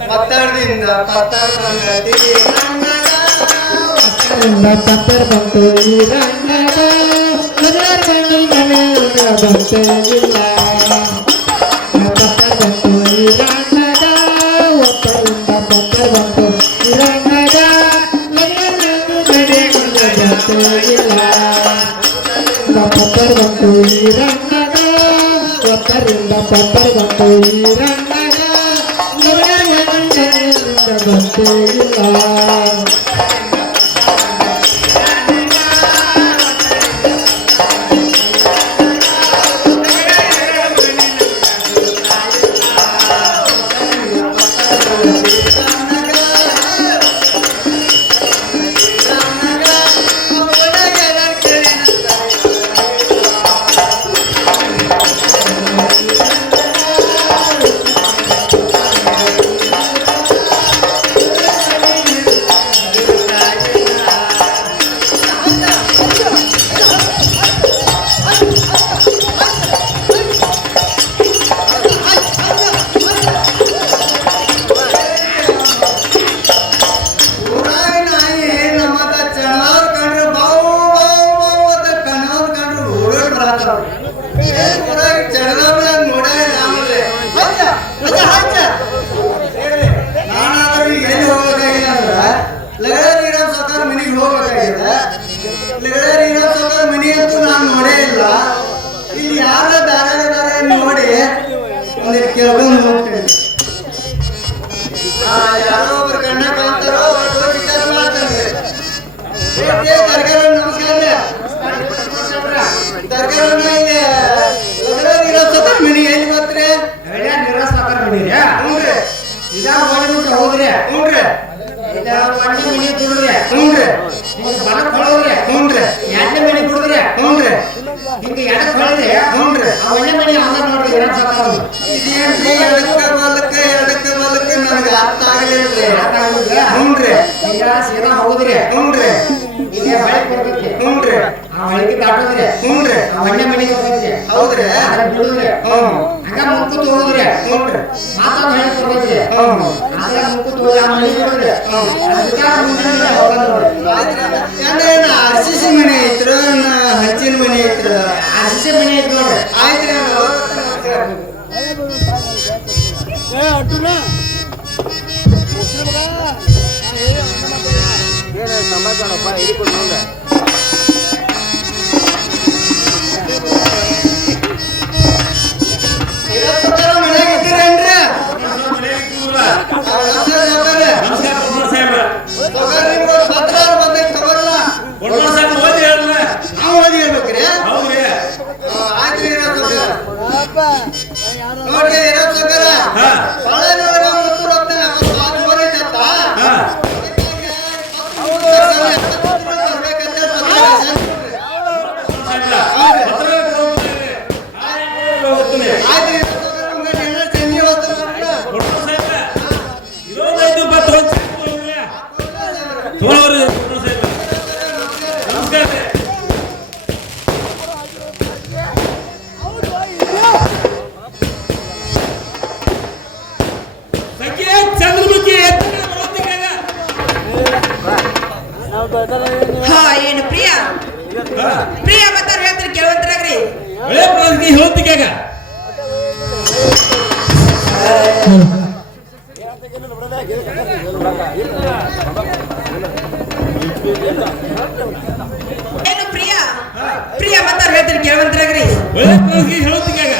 ಪತ್ತರದಿಂದ ಪತ್ತರ ಬಂತು ಈ ರಂಗದ ಬಂತೆ ಇಲ್ಲ ಪತ್ತರ ಬಂತು ಈ ರಂಗದ ಒತ್ತರಿಂದ ಪತ್ತರ ಬಂತು ಈ ರಂಗದ ಬಂತೆ ಇಲ್ಲ ಪತ್ತರ ಬಂತು ಈ ರಂಗದ ಒತ್ತರಿಂದ ಪತ್ತರ ಬಂತು ಈ ರಂಗದ ಬಂತೆ ಇಲ್ಲ ಇಲ್ಲಿ ಯಾರ ದಾರ ನೋಡಿ ಒಂದಿಟ್ಟು ಕೇಳ್ಕೊಂಡು ಹೋಗ್ತೇನೆ ಯಾರೋ ಒಬ್ರು ಕಣ್ಣ ಕಾಣ್ತಾರೋ ವಿಚಾರ ಮಾಡ್ತಾರೆ ತರಕಾರಿ ನಮಸ್ಕಾರ ತರಕಾರಿ ಮನಿ ಎಲ್ಲಿ ಬರ್ತೀರಿ ಹೋದ್ರಿ ಹ್ಞೂನ್ರಿ ಮನಿ ದುಡ್ರಿ ಹ್ಞೂನ್ರಿ ಬಲಕ್ ಹೊಳದ್ರಿ ಹ್ಞೂನ್ರಿ ಎರಡನೇ ಮನಿ ಕುಡಿದ್ರಿ ಹ್ಞೂನ್ರಿ ಹಿಂಗ ಎಡಕ್ ಹೊಳದ್ರಿ ಹ್ಞೂನ್ರಿ ಆ ಒಳ್ಳೆ ಮನಿ ಹಂಗ ನೋಡ್ರಿ ಇದೇನ್ರಿ ಎಡಕ್ಕೆ ಬಲಕ್ಕೆ ನನಗೆ ಅರ್ಥ ಆಗಲಿಲ್ರಿ ಹ್ಞೂನ್ರಿ ಈಗ ಸೀದಾ ಹೋದ್ರಿ ಹ್ಞೂನ್ರಿ ಇಲ್ಲೇ ಬಳಿ ಕೊಡ್ಬೇಕ್ರಿ ಹ್ಞೂನ್ರಿ ಆ ಒಳಗೆ ದಾಟೋದ್ರಿ ಹ್ಞೂನ್ರಿ ಆ ಒಳ್ಳೆ ಮನಿಗೆ ಹೋಗ್ರಿ ಹೌದ್ರಿ ಅದ್ರ ಬಿಡುದ್ರಿ ಹಂಗ ಮುಕ್ಕುತ್ ಹೋದ್ರಿ ಹ್ಞೂನ್ರಿ ಮಾತಾಡ್ ಹೇಳಿ ಕೊಡ್ಬೇಕ್ರಿ ಅದ್ರ ಮುಕ್ಕುತ್ ಹೋಗಿ ಆ ಮನಿ ಬಿಡುದ್ರಿ ಆರ್ಸಿಸಿ ಮನೆ ಐತ್ರ ಹಂಚಿನ ಮನೆ ಐತ್ರ ಆರ್ಸಿಸಿ ಮನೆ ಐತ್ ನೋಡ್ರಿ ಆಯ್ತ್ರಿ ಸಮಾಚಾರಪ್ಪ ಹಿಡಿಕೊಂಡು ಏನು ಪ್ರಿಯ ಪ್ರಿಯ ಮತ್ತ ಹೇಳ್ತಾರೆ ಕೇಳುವಂತರಾಗ್ರಿ ಹೇಳ್ತಿಗಾಗ ಏನು ಪ್ರಿಯ ಪ್ರಿಯ ಮತ್ತ ಹೇಳ್ತಾರೆ ಕೇಳುವಂತರಾಗ್ರಿ ಹೇಳ್ತಿಗಾಗ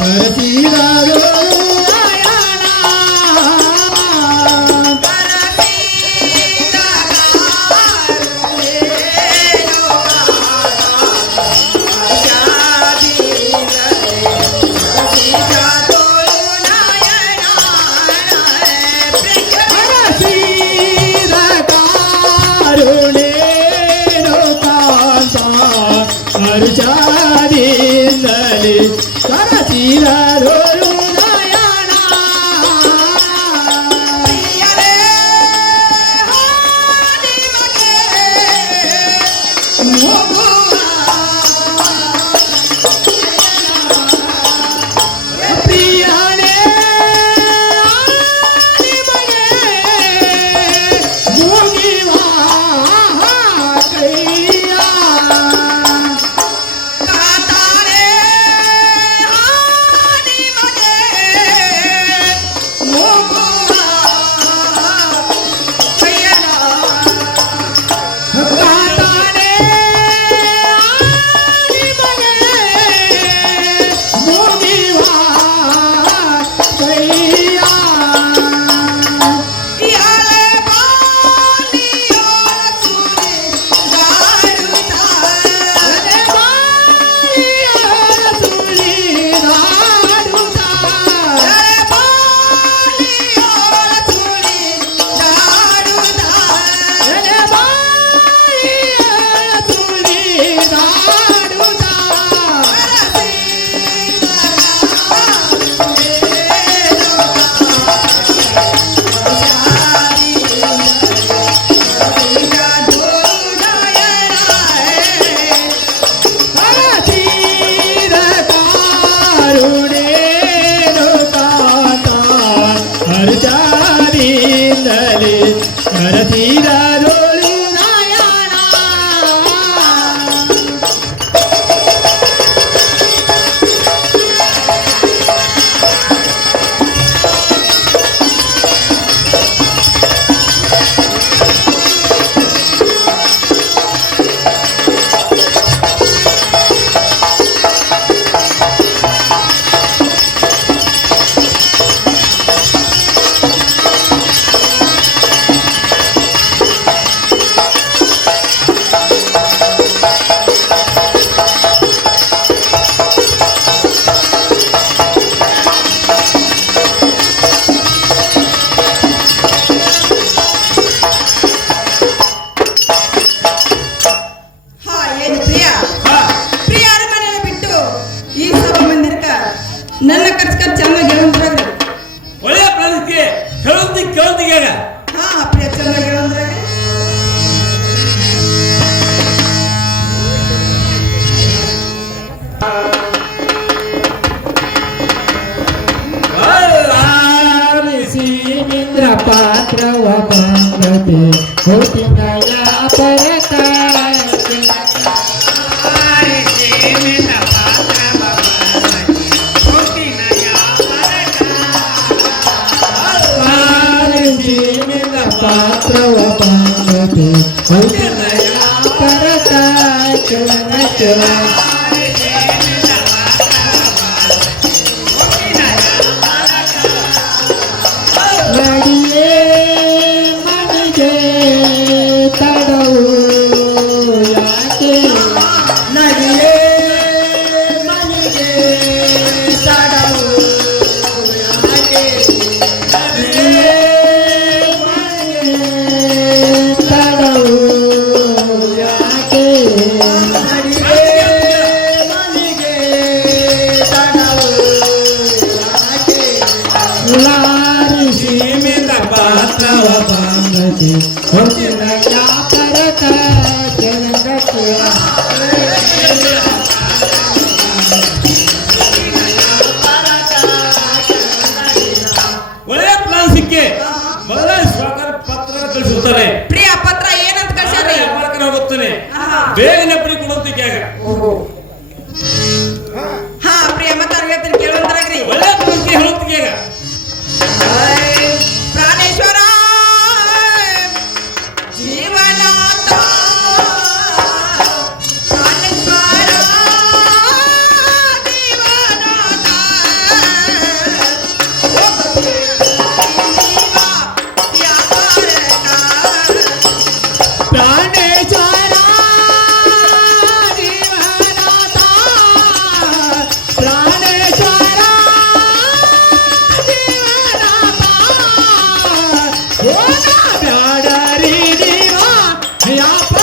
ಹರಸಿದರು ನನ್ನ ಖರ್ಚು ಚೆನ್ನಾಗಿ ಹೇಳಂದ್ರಾಗ್ರಿ. ಒಳ್ಳೆಯ ಪ್ರಾಣಕ್ಕೆ ಕೇಳಂತಿಗೆ ಹಾ ಪ್ರಿಯ ಚೆನ್ನಾಗಿ ಹೇಳಂದ್ರಾಗ್ರಿ. ಇಂದ್ರ ಪಾತ್ರವ ಪಾಂಗತೆ ಹೋತಿನಯ ಪರಕ ಪಾತ್ರವ ಪಾಂಗತೆ ಹೋತಿನಯ ಪರಕ ಚಲನಚಲ ನಡಿಯೇ ಮನೆಗೆ ತಡವು ಯಾಕೆ ನಡಿಯೇ ಮನೆಗೆ ತಡವು ಯಾಕೆ ನಡಿಯೇ ಮನೆಗೆ ತಡವು ಯಾಕೆ ನಡಿಯೇ ಮನೆಗೆ ತಡವು ಯಾಕೆ ಲಾರಿಸಿ ಪಾತ್ರವ ಪಾಂಗತೆ ಹೊತ್ತಿನ ಯಾಪರಕ ಜನಗಕ್ಕೆ ಒಳ್ಳೆಯ ಪ್ಲಾನ್ ಸಿಕ್ಕಿ ಮೊದಲ ಸ್ವಾಗತ ಪತ್ರ ಕಳಿಸುತ್ತಾರೆ. ಪ್ರಿಯ ಪತ್ರ ಏನಂತ ಕಳ್ಸ್ಯಾರಿ? ಹೋಗುತ್ತಾನೆ ಆಹಾ. ಬೇಗನೆ ಪಡಿ ಕೊಡುವಂತಿಕೆ ಹಾ ಪ್ರಿಯ ಮತ್ತ ಹೇಳ್ತೀನಿ ಕೇಳಂದ್ರಾಗ್ರಿ. ಒಳ್ಳೆಯ ಪ್ಲಾನ್ಗೆ ಹೇಳುತ್ತಿಗೆ ಪ್ರಾಣೇಶ್ವರ ಜೀವನಾಥ ಪ್ರಾಣೇಶ್ವರ ಜೀವನಾಥ ಪ್ರಾಣೇಶ್ವರ ಜೀವನಾಥ ಪ್ರಾಣೇಶ್ವರ ಜೀವನಾಥ ಹೋಗ ಬ್ಯಾಡರಿ ನೀವ ಯಾಪ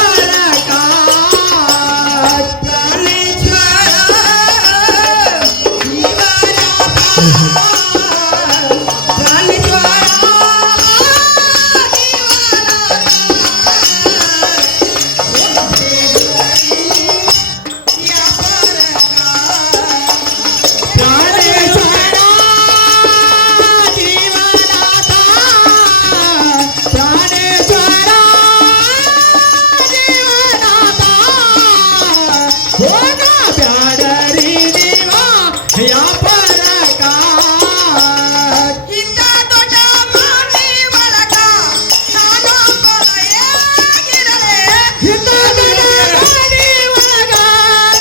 ಹಿಂದಗಡೆ ಮನೆ ಒಳಗ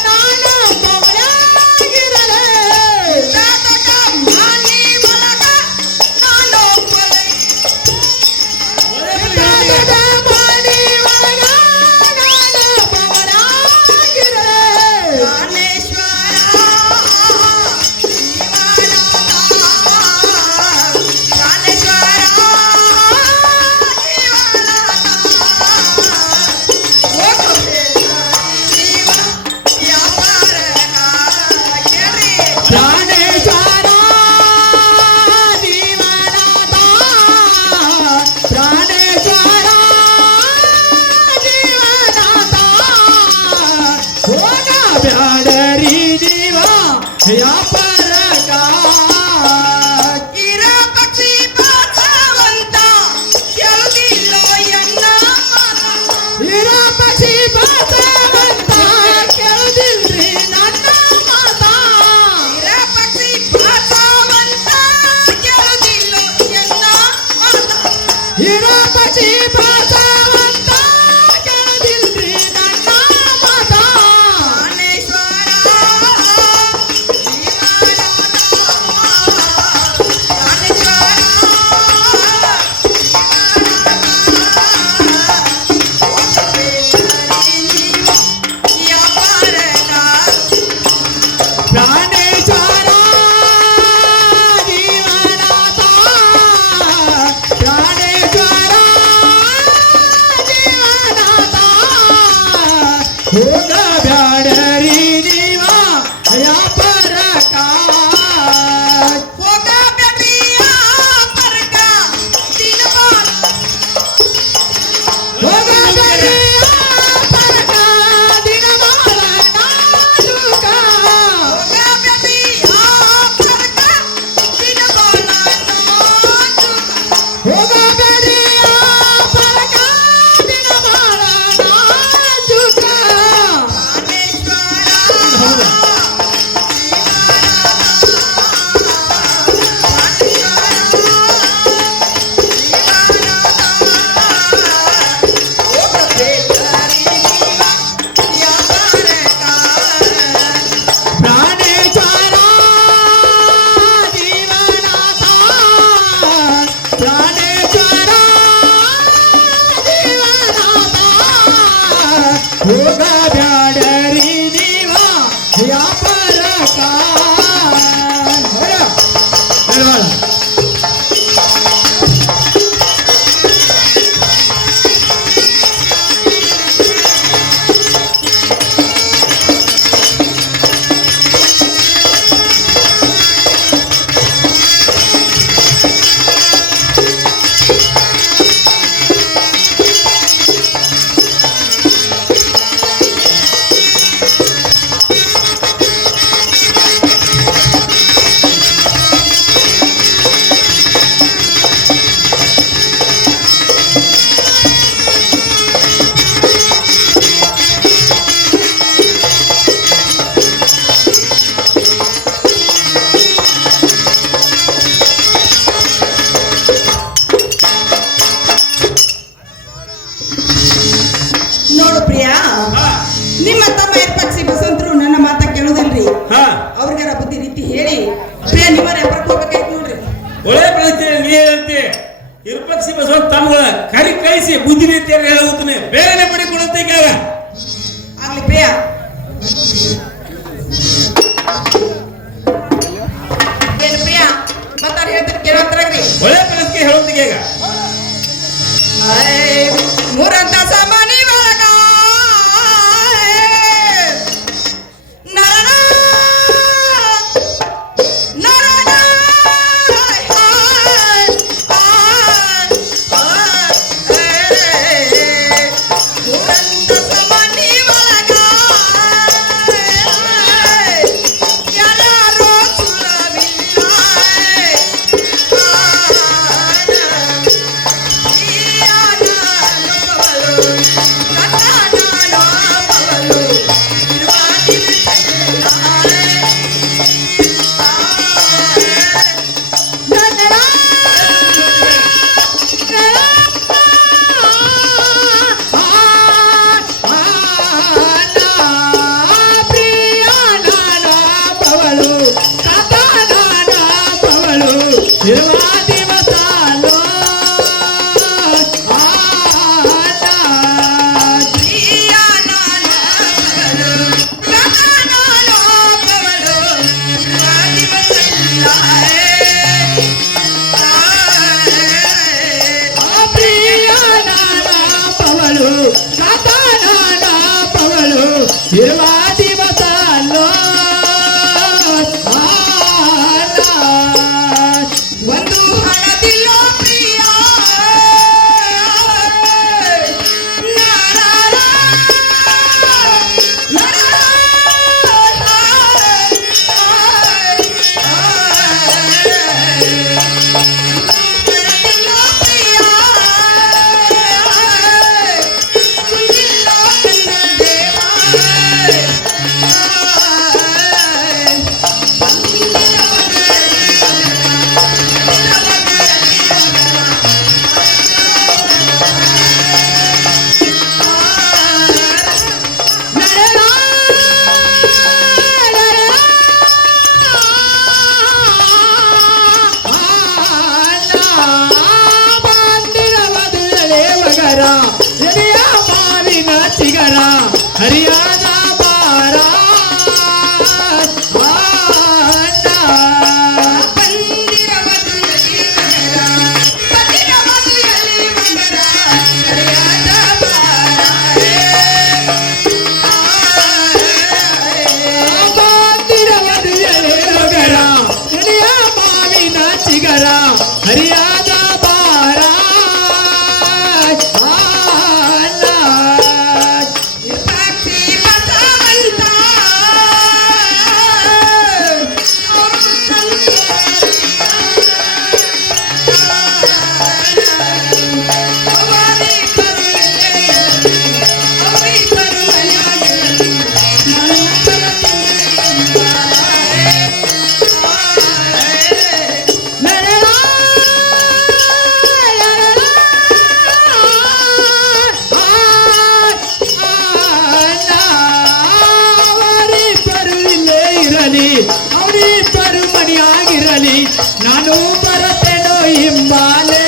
ನಾನು ಮೌನಾಗಿರಲೆ. ಹಿಂದಗಡ ಮನೆ ಒಳಗ ನಾನು ಒಬ್ಬಳೆ. ಹಿಂದಗಡೆ ಮನೆ ಒಳಗ ನಾನು ಮೌನಾಗಿರಲೆ. ಪ್ರಾಣೇಶ್ವರ ಪ್ರಾಣೇಶ್ವರ ಜೀವನದ ಪ್ರಾಣೇಶ್ವರ ಜೀವನದ ಹೋಗ ಬ್ಯಾಡರಿ ಜೀವ ವ್ಯಾಪಾರಕ ಇರ ಪಕ್ಷಿ ಬಸವಂತ ಎಲ್ದಿಲ್ಲೋ ಎನ್ನ ಇರ ಪಕ್ಷಿ ಬಸವಂತ ಕೇಳುದಿಲ್ರಿ ನನ್ನ ಮಾತ. ಇರ ಪಕ್ಷಿ ಬಸವಂತ ಕೇಳುದಿಲ್ಲೋ ಎನ್ನ ಇರ ಪಕ್ಷಿ ಬಸವಂತ ಕೇಳುದಿಲ್ರಿ ನನ್ನ ಮಾತ. ಪ್ರಾಣೇಶ್ವರ ಜೀವನದ ಪ್ರಾಣೇಶ್ವರ ಜೀವನದ ಹೋಗ ಬ್ಯಾಡರಿ ಜೀವ ವ್ಯಾಪಾರಕ ಹೋಗ ಬ್ಯಾಡರಿ ವ್ಯಾಪಾರಕ ದಿನಮಾಲ ನಾಡುಕ. ಹೋಗ ಬ್ಯಾಡರಿ ವ್ಯಾಪಾರಕ ದಿನಮಾಲ ನಾಡುಕ. ಪ್ರಾಣೇಶ್ವರ ಜೀವನದ ಪ್ರಾಣೇಶ್ವರ ಜೀವನದ ಹೋಗ ಬ್ಯಾಡರಿ ಜೀವ ವ್ಯಾಪಾರಕ. ನೋಡು ಪ್ರಿಯಾ, ನಿಮ್ಮ ತಮ್ಮ ಪಕ್ಷಿ ಬಸವಂತರು ನನ್ನ ಮಾತ ಕೇಳುದಿಲ್ರಿ. ಅವ್ರಿಗಾರ ಬುದ್ಧಿ ರೀತಿ ಹೇಳಿ ಪ್ರಿಯಾ ನಿಮ್ಮರ ವ್ಯಾಪಾರಕ್ಕೆ ಹೋಗ್ಬೇಕಾಯ್ತು ನೋಡ್ರಿ. ಒಳ್ಳೆ ಪ್ರಶ್ನೆ ನೀ ಹೇಳ್ತಿ. ಇರ್ಪಕ್ಷಿ ಬಸವಂತ ತಮ್ಮಗಳ ಕರಿ ಕಳಿಸಿ ಬುದ್ಧಿ ರೀತಿಯಲ್ಲಿ ಹೇಳುತ್ತಾನೆ, ಬೇರೆನೆ ಪಡಿಕೊಡುತ್ತೆ ಈಗ. ಆಗ್ಲಿ ಪ್ರಿಯಾ. ಏನು ಪ್ರಿಯಾ ಮತ್ತಾರ ಹೇಳ್ತಾರೆ ಕೇಳೋದ್ರಾಗ್ರಿ. ಒಳ್ಳೆ ಪ್ರಶ್ನೆ ಹೇಳುತ್ತಿಗೆ ಈಗ. ಮೂರಂತ ಸಾಮಾನಿ ಒಳಗ ನರನ ನರನ ಮೂರಂತ ಸಾಮಾನಿ ಒಳಗ ಇರುವ ದಿವಸ ಅಲ್ಲೋ ಒಂದು ಹಣದಿಲ್ಲ ಪ್ರಿಯ ಮಾವಿನ ಚಿಗರ ಹರಿಯಾದ ಬಾರ ಮಾವಿನ ಚಿಗರ ಹರಿಯಾದ ಬಾರ ಅವರಿಬ್ಬರು ಮಣಿಯಾಗಿರಲಿ ನಾನು ಬರುತ್ತೇನೋ ಹಿಂಬಾಲೆ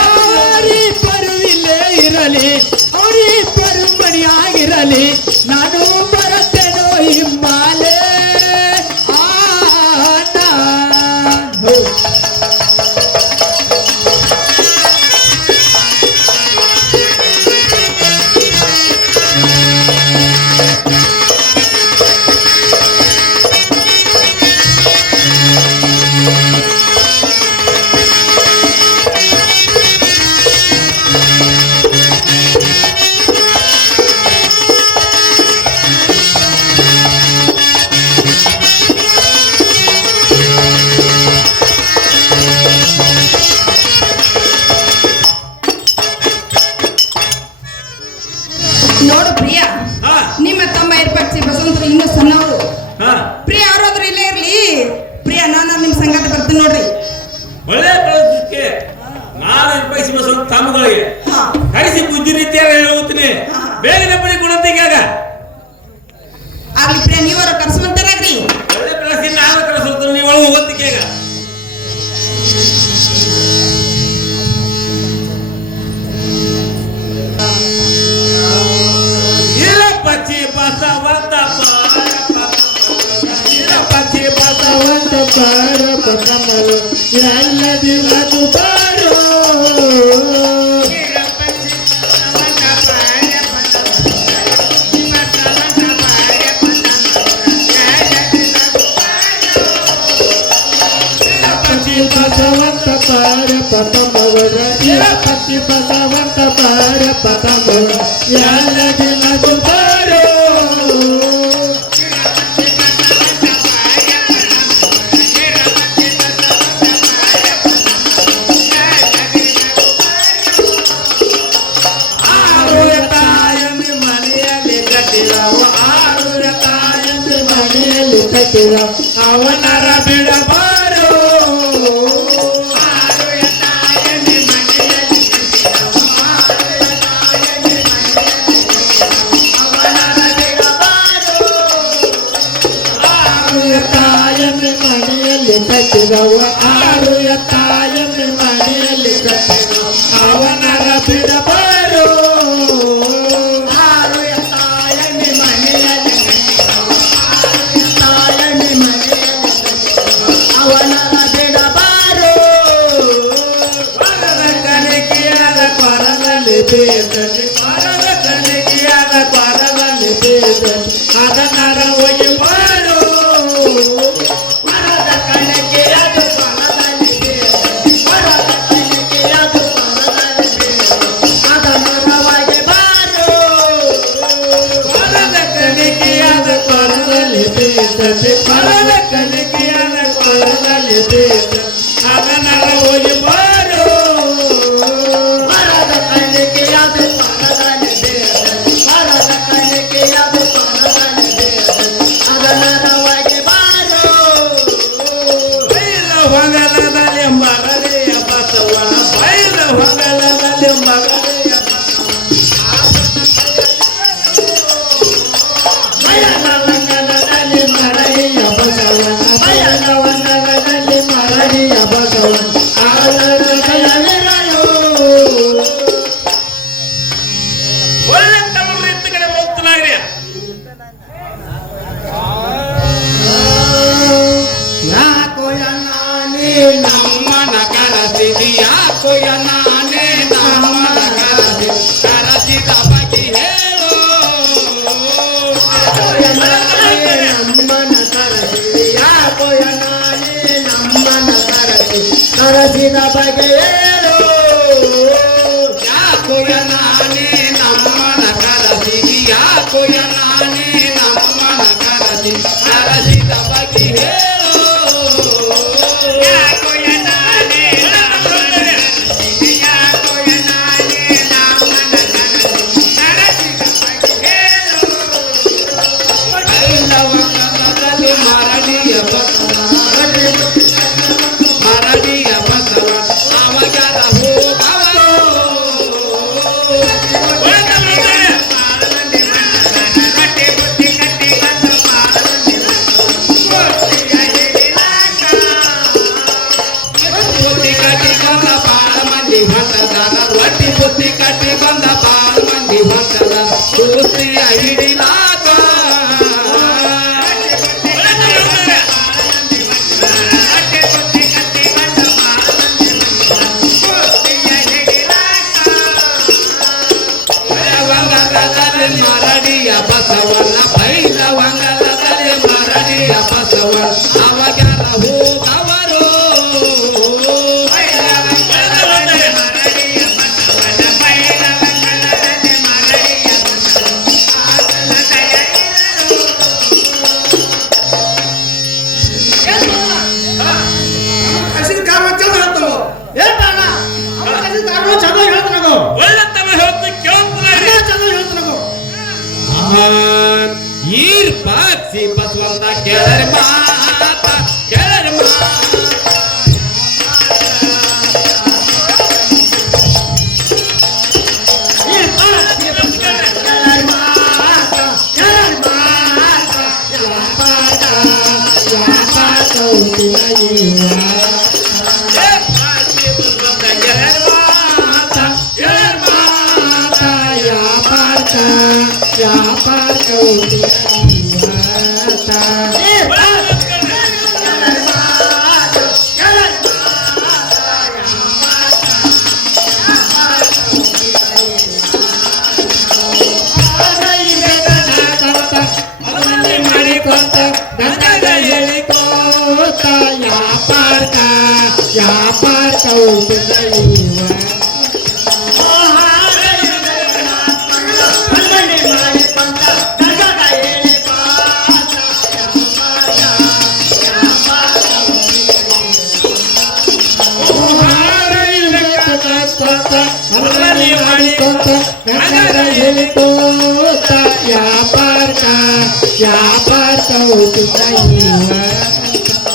ಅವರಿಬ್ಬರು ಇಲ್ಲೇ ಇರಲಿ ಅವರಿಬ್ಬರು ಮಣಿಯಾಗಿರಲಿ ನಾನು ಬರುತ್ತೇನೋ ಹಿಂಬಾಲೆ ನೋಡು ಪ್ರಿಯ ನಿಮ್ಮ ತಮ್ಮ ಏರ್ಪಡಿಸಿ ಬಸವಂತರು ಇನ್ನೂ ಸಣ್ಣವರು ಪ್ರಿಯ ಅವರಾದ್ರೂ ಇಲ್ಲೇ ಇರ್ಲಿ ಪ್ರಿಯ ನಾನು ನಿಮ್ ಸಂಗಾತ ಬರ್ತೀನಿ ನೋಡ್ರಿ ಒಳ್ಳೆ ಕಳಿಸಕ್ಕೆ ನಾನು ಏರ್ಪಡಿಸಿ ಬಸವಂತ ತಮ್ಮಗಳಿಗೆ ಕಳಿಸಿ ಬುದ್ಧಿ ರೀತಿಯಾಗಿ ಹೇಳ್ತೀನಿ ಬೇಗನೆ ಪಡಿ ಕೊಡಂತೀಗ ಆಗ್ಲಿ ಪ್ರಿಯ ನೀವರು ಕರ್ಸುವಂತಾರಾಗ್ರಿ ಒಳ್ಳೆ ಕಳಿಸಿ ನಾನು ಕಳಿಸ್ತೀನಿ ನೀವು ಒಳಗೆ ಹೋಗ್ತಿಗೆ ಈಗ ಬಸವಂತ ಬಾರ ಪಕಮಲು ಎಲ್ಲ ದಿನದು ಬಾರೋ ಬಸವಂತ ಬಾರ ಪಕಮವರ ಪತಿ ಬಸವಂತ ಬಾರ ಪಕಮವರ ಎಲ್ಲ ದಿನದು ಬಾರೋ ಅವನರ ಬಿಡಬಾರೋ ತಾಯನ ಮನೆಯಲ್ಲಿ ಕಟ್ಟಿದವ ಆರು ತಾಯನ ಮನೆಯಲ್ಲಿ ಕಟ್ಟಿದವ ಅವನರ ಬಿಡಬಾರೋ ಆರು ತಾಯನ ಮನೆಯಲ್ಲಿ ಬೀಳ್ತತಿ ಅದನ್ನಾರ ಹೋಗಿ ಬಾರೋ ಮರದ ಕಣಕ್ಕೆ ಅದು ಪರದಲ್ಲಿ ಬೀಳ್ತತಿ ಮರದ ಕಣಕ್ಕೆ ಅದು ಪರದಲ್ಲಿ ಬೀಳ್ತತಿ ಅದನ್ನರವಾಗಿ ಬಾರೋ ಮರದ ಕಣಕ್ಕೆ ಅದು ಪರದಲ್ಲಿ ಬೀಳ್ತತಿ ಮರದ ಕಣಕ್ಕೆ ಅದು ಪರದಲ್ಲಿ ಬೀಳ್ತತಿ ಅದನ್ನರ ಹೋಗಿ ಬಾರೋ ಮರದ ಕಣಕ್ಕೆ ಅದು ಪರದಲ್ಲಿ ಬೀಳ್ತತಿ ಮರದ ಕಣಕ್ಕೆ ಅದು ಪರದಲ್ಲಿ ಬೀಳ್ತತಿ ಅದನ್ನರವಾಗಿ ಬಾರೋ ಬೈಲ ಹೊಂಗಲದಲ್ಲಿ ಮರಳಿಯ ಬಸವನ ಬೈಲ ಹೊಂಗಲದಲ್ಲಿ ಮರಳಿಯ ಬಯಲವಂಗಲದಲ್ಲಿ ಮರಳಿಯ ಬಸವನ ಬಯಲವಂಗಲದಲ್ಲಿ ಮರಳಿಯ ಬಸವನ ಆಲರ ದಯವಿರಲು ಒಳ್ಳೆ ತಮಿಳು ರೀತಿ ಕಡೆ ಹೋಗ್తున్నాಗ್ರಿ ಯಾಕೋ ನಾನೇ ನಮ್ಮನ ಕರಸಿದಿ ಯಾಕೋ ನಾನೇ ನಮ್ಮನ ಕರಸಿ ಕರಸಿದ ಬಗ್ಗೆ ಹೇಳು ನಮ್ಮನ ಕರಸಿದಿ ಯಾಕೋ ನಾನೇ ನಮ್ಮನ ಕರಸಿ ಕರಸಿದ ಬಗ್ಗೆ ಹೇಳು ಯಾಕೋ ನಾನೇ ನಮ್ಮನ ಕರಸಿದಿ ಯಾಕೋ ನಾನೇ ನಮ್ಮನ ಕರಸಿ ಕರಸಿದ ಬಗ್ಗೆ ಹೇಳು ಯಾಕೋ ನಾನೇ ನಮ್ಮನ ಕರಸಿದಿ ಯಾಕೋ ನಾನೇ ನಮ್ಮನ ಕರಸಿ ಕರಸಿದ ಬಗ್ಗೆ ಹೇಳು ಬೈಲವಂಗಲದಲ್ಲಿ ಮರಳಿಯ ಬಸವ ಮರಳಿಯ ಬಸವ ಅವಾಗ್ಯಾರ ಹೋಗವರು ಒಳ್ಳೆ ತಮಿಳು ಕಟ್ಟಿ ಬುತ್ತಿ ಕಟ್ಟಿ ಬಂದ ಮಾರನಲ್ಲಿ ಬುತ್ತಿ ಕಟ್ಟಿ ಬಂದ ಬಾಳ ಮಂದಿ ಹೊತ್ತದಾರ ರೊಟ್ಟಿ ಬುತ್ತಿ ಕಟ್ಟಿ ಬಂದ ಬಾಳ ಮಂದಿ ಹೊತ್ತದಾರ ದೋಸ್ತಿಯ ಹಿಡಿಲಾಕ ಬೈಲವಂಗಲದಲ್ಲಿ ಮರಡಿಯ ಬಸವನ ಬೈಲವಂಗಲದಲ್ಲಿ ಮರಡಿಯ ಬಸವನ ಅವಾಗ್ಯಾರ ಹೋಗವರು ಬೈಲವಂಗಲದಲ್ಲಿ ಮರಡಿಯ ಬಸವನ ಬೈಲವಂಗಲದಲ್ಲಿ ಮರಡಿಯ ಬಸವನ ಆತನ ದಯ ಕಸಿದ ಕಾರಣ ಚಂದ ಹೇಳ್ತಾವ ಹೇಳ್ತಾನ ಅವ್ನ ಕಸಿದ ಕಾರಣ ಚಂದ ಹೇಳ್ತಾನಗೋ ಒಳ್ಳೆ ತಮಿಳು ಹೇಳ್ತು ಕೇಳ್తున్నాಗ್ರಿ ಚಂದ ಹೇಳ್ತಾನಗೋ ಈರ್ ಪಾಕ್ಷಿ ಬಸವಂತ ಕೇಳರಿ ಮಾತ ಕೇಳರಿ ಮಾತ ಈರ್ ಪಾಕ್ಷಿ ಬಸವಂತ ಕೇಳರಿ ಮಾತ ಕೇಳರಿ ಮಾತ ಯಾಪಾಟ ಯಾಪಾಟ ಉಂಟಿನ ಈವ ಪಾಕ್ಷಿ ಬಸವಂತ ಕೇಳರಿ ಮಾತ ಕೇಳರಿ ಮಾತ ಯಾಪಾಟ ಯಾಪಾಟ ಉಂಟಿನ ಮಾಡಿಕೊಂತ ಗಂಗದ ಹೇಳಿಕೋತ ಯಾಪಾರ್ಕ ಯಾಪಾರ್ಕ ಉಂಟಿನ ಈವ ಮಾಡಿಕೊಂತ ಗಂಗದ ಹೇಳಿಕೋತ ಯಾಪಾರ್ಕ ಯಾಪಾರ್ಕ ಉಂಟಿನ ಈವ ಬಸವಂತ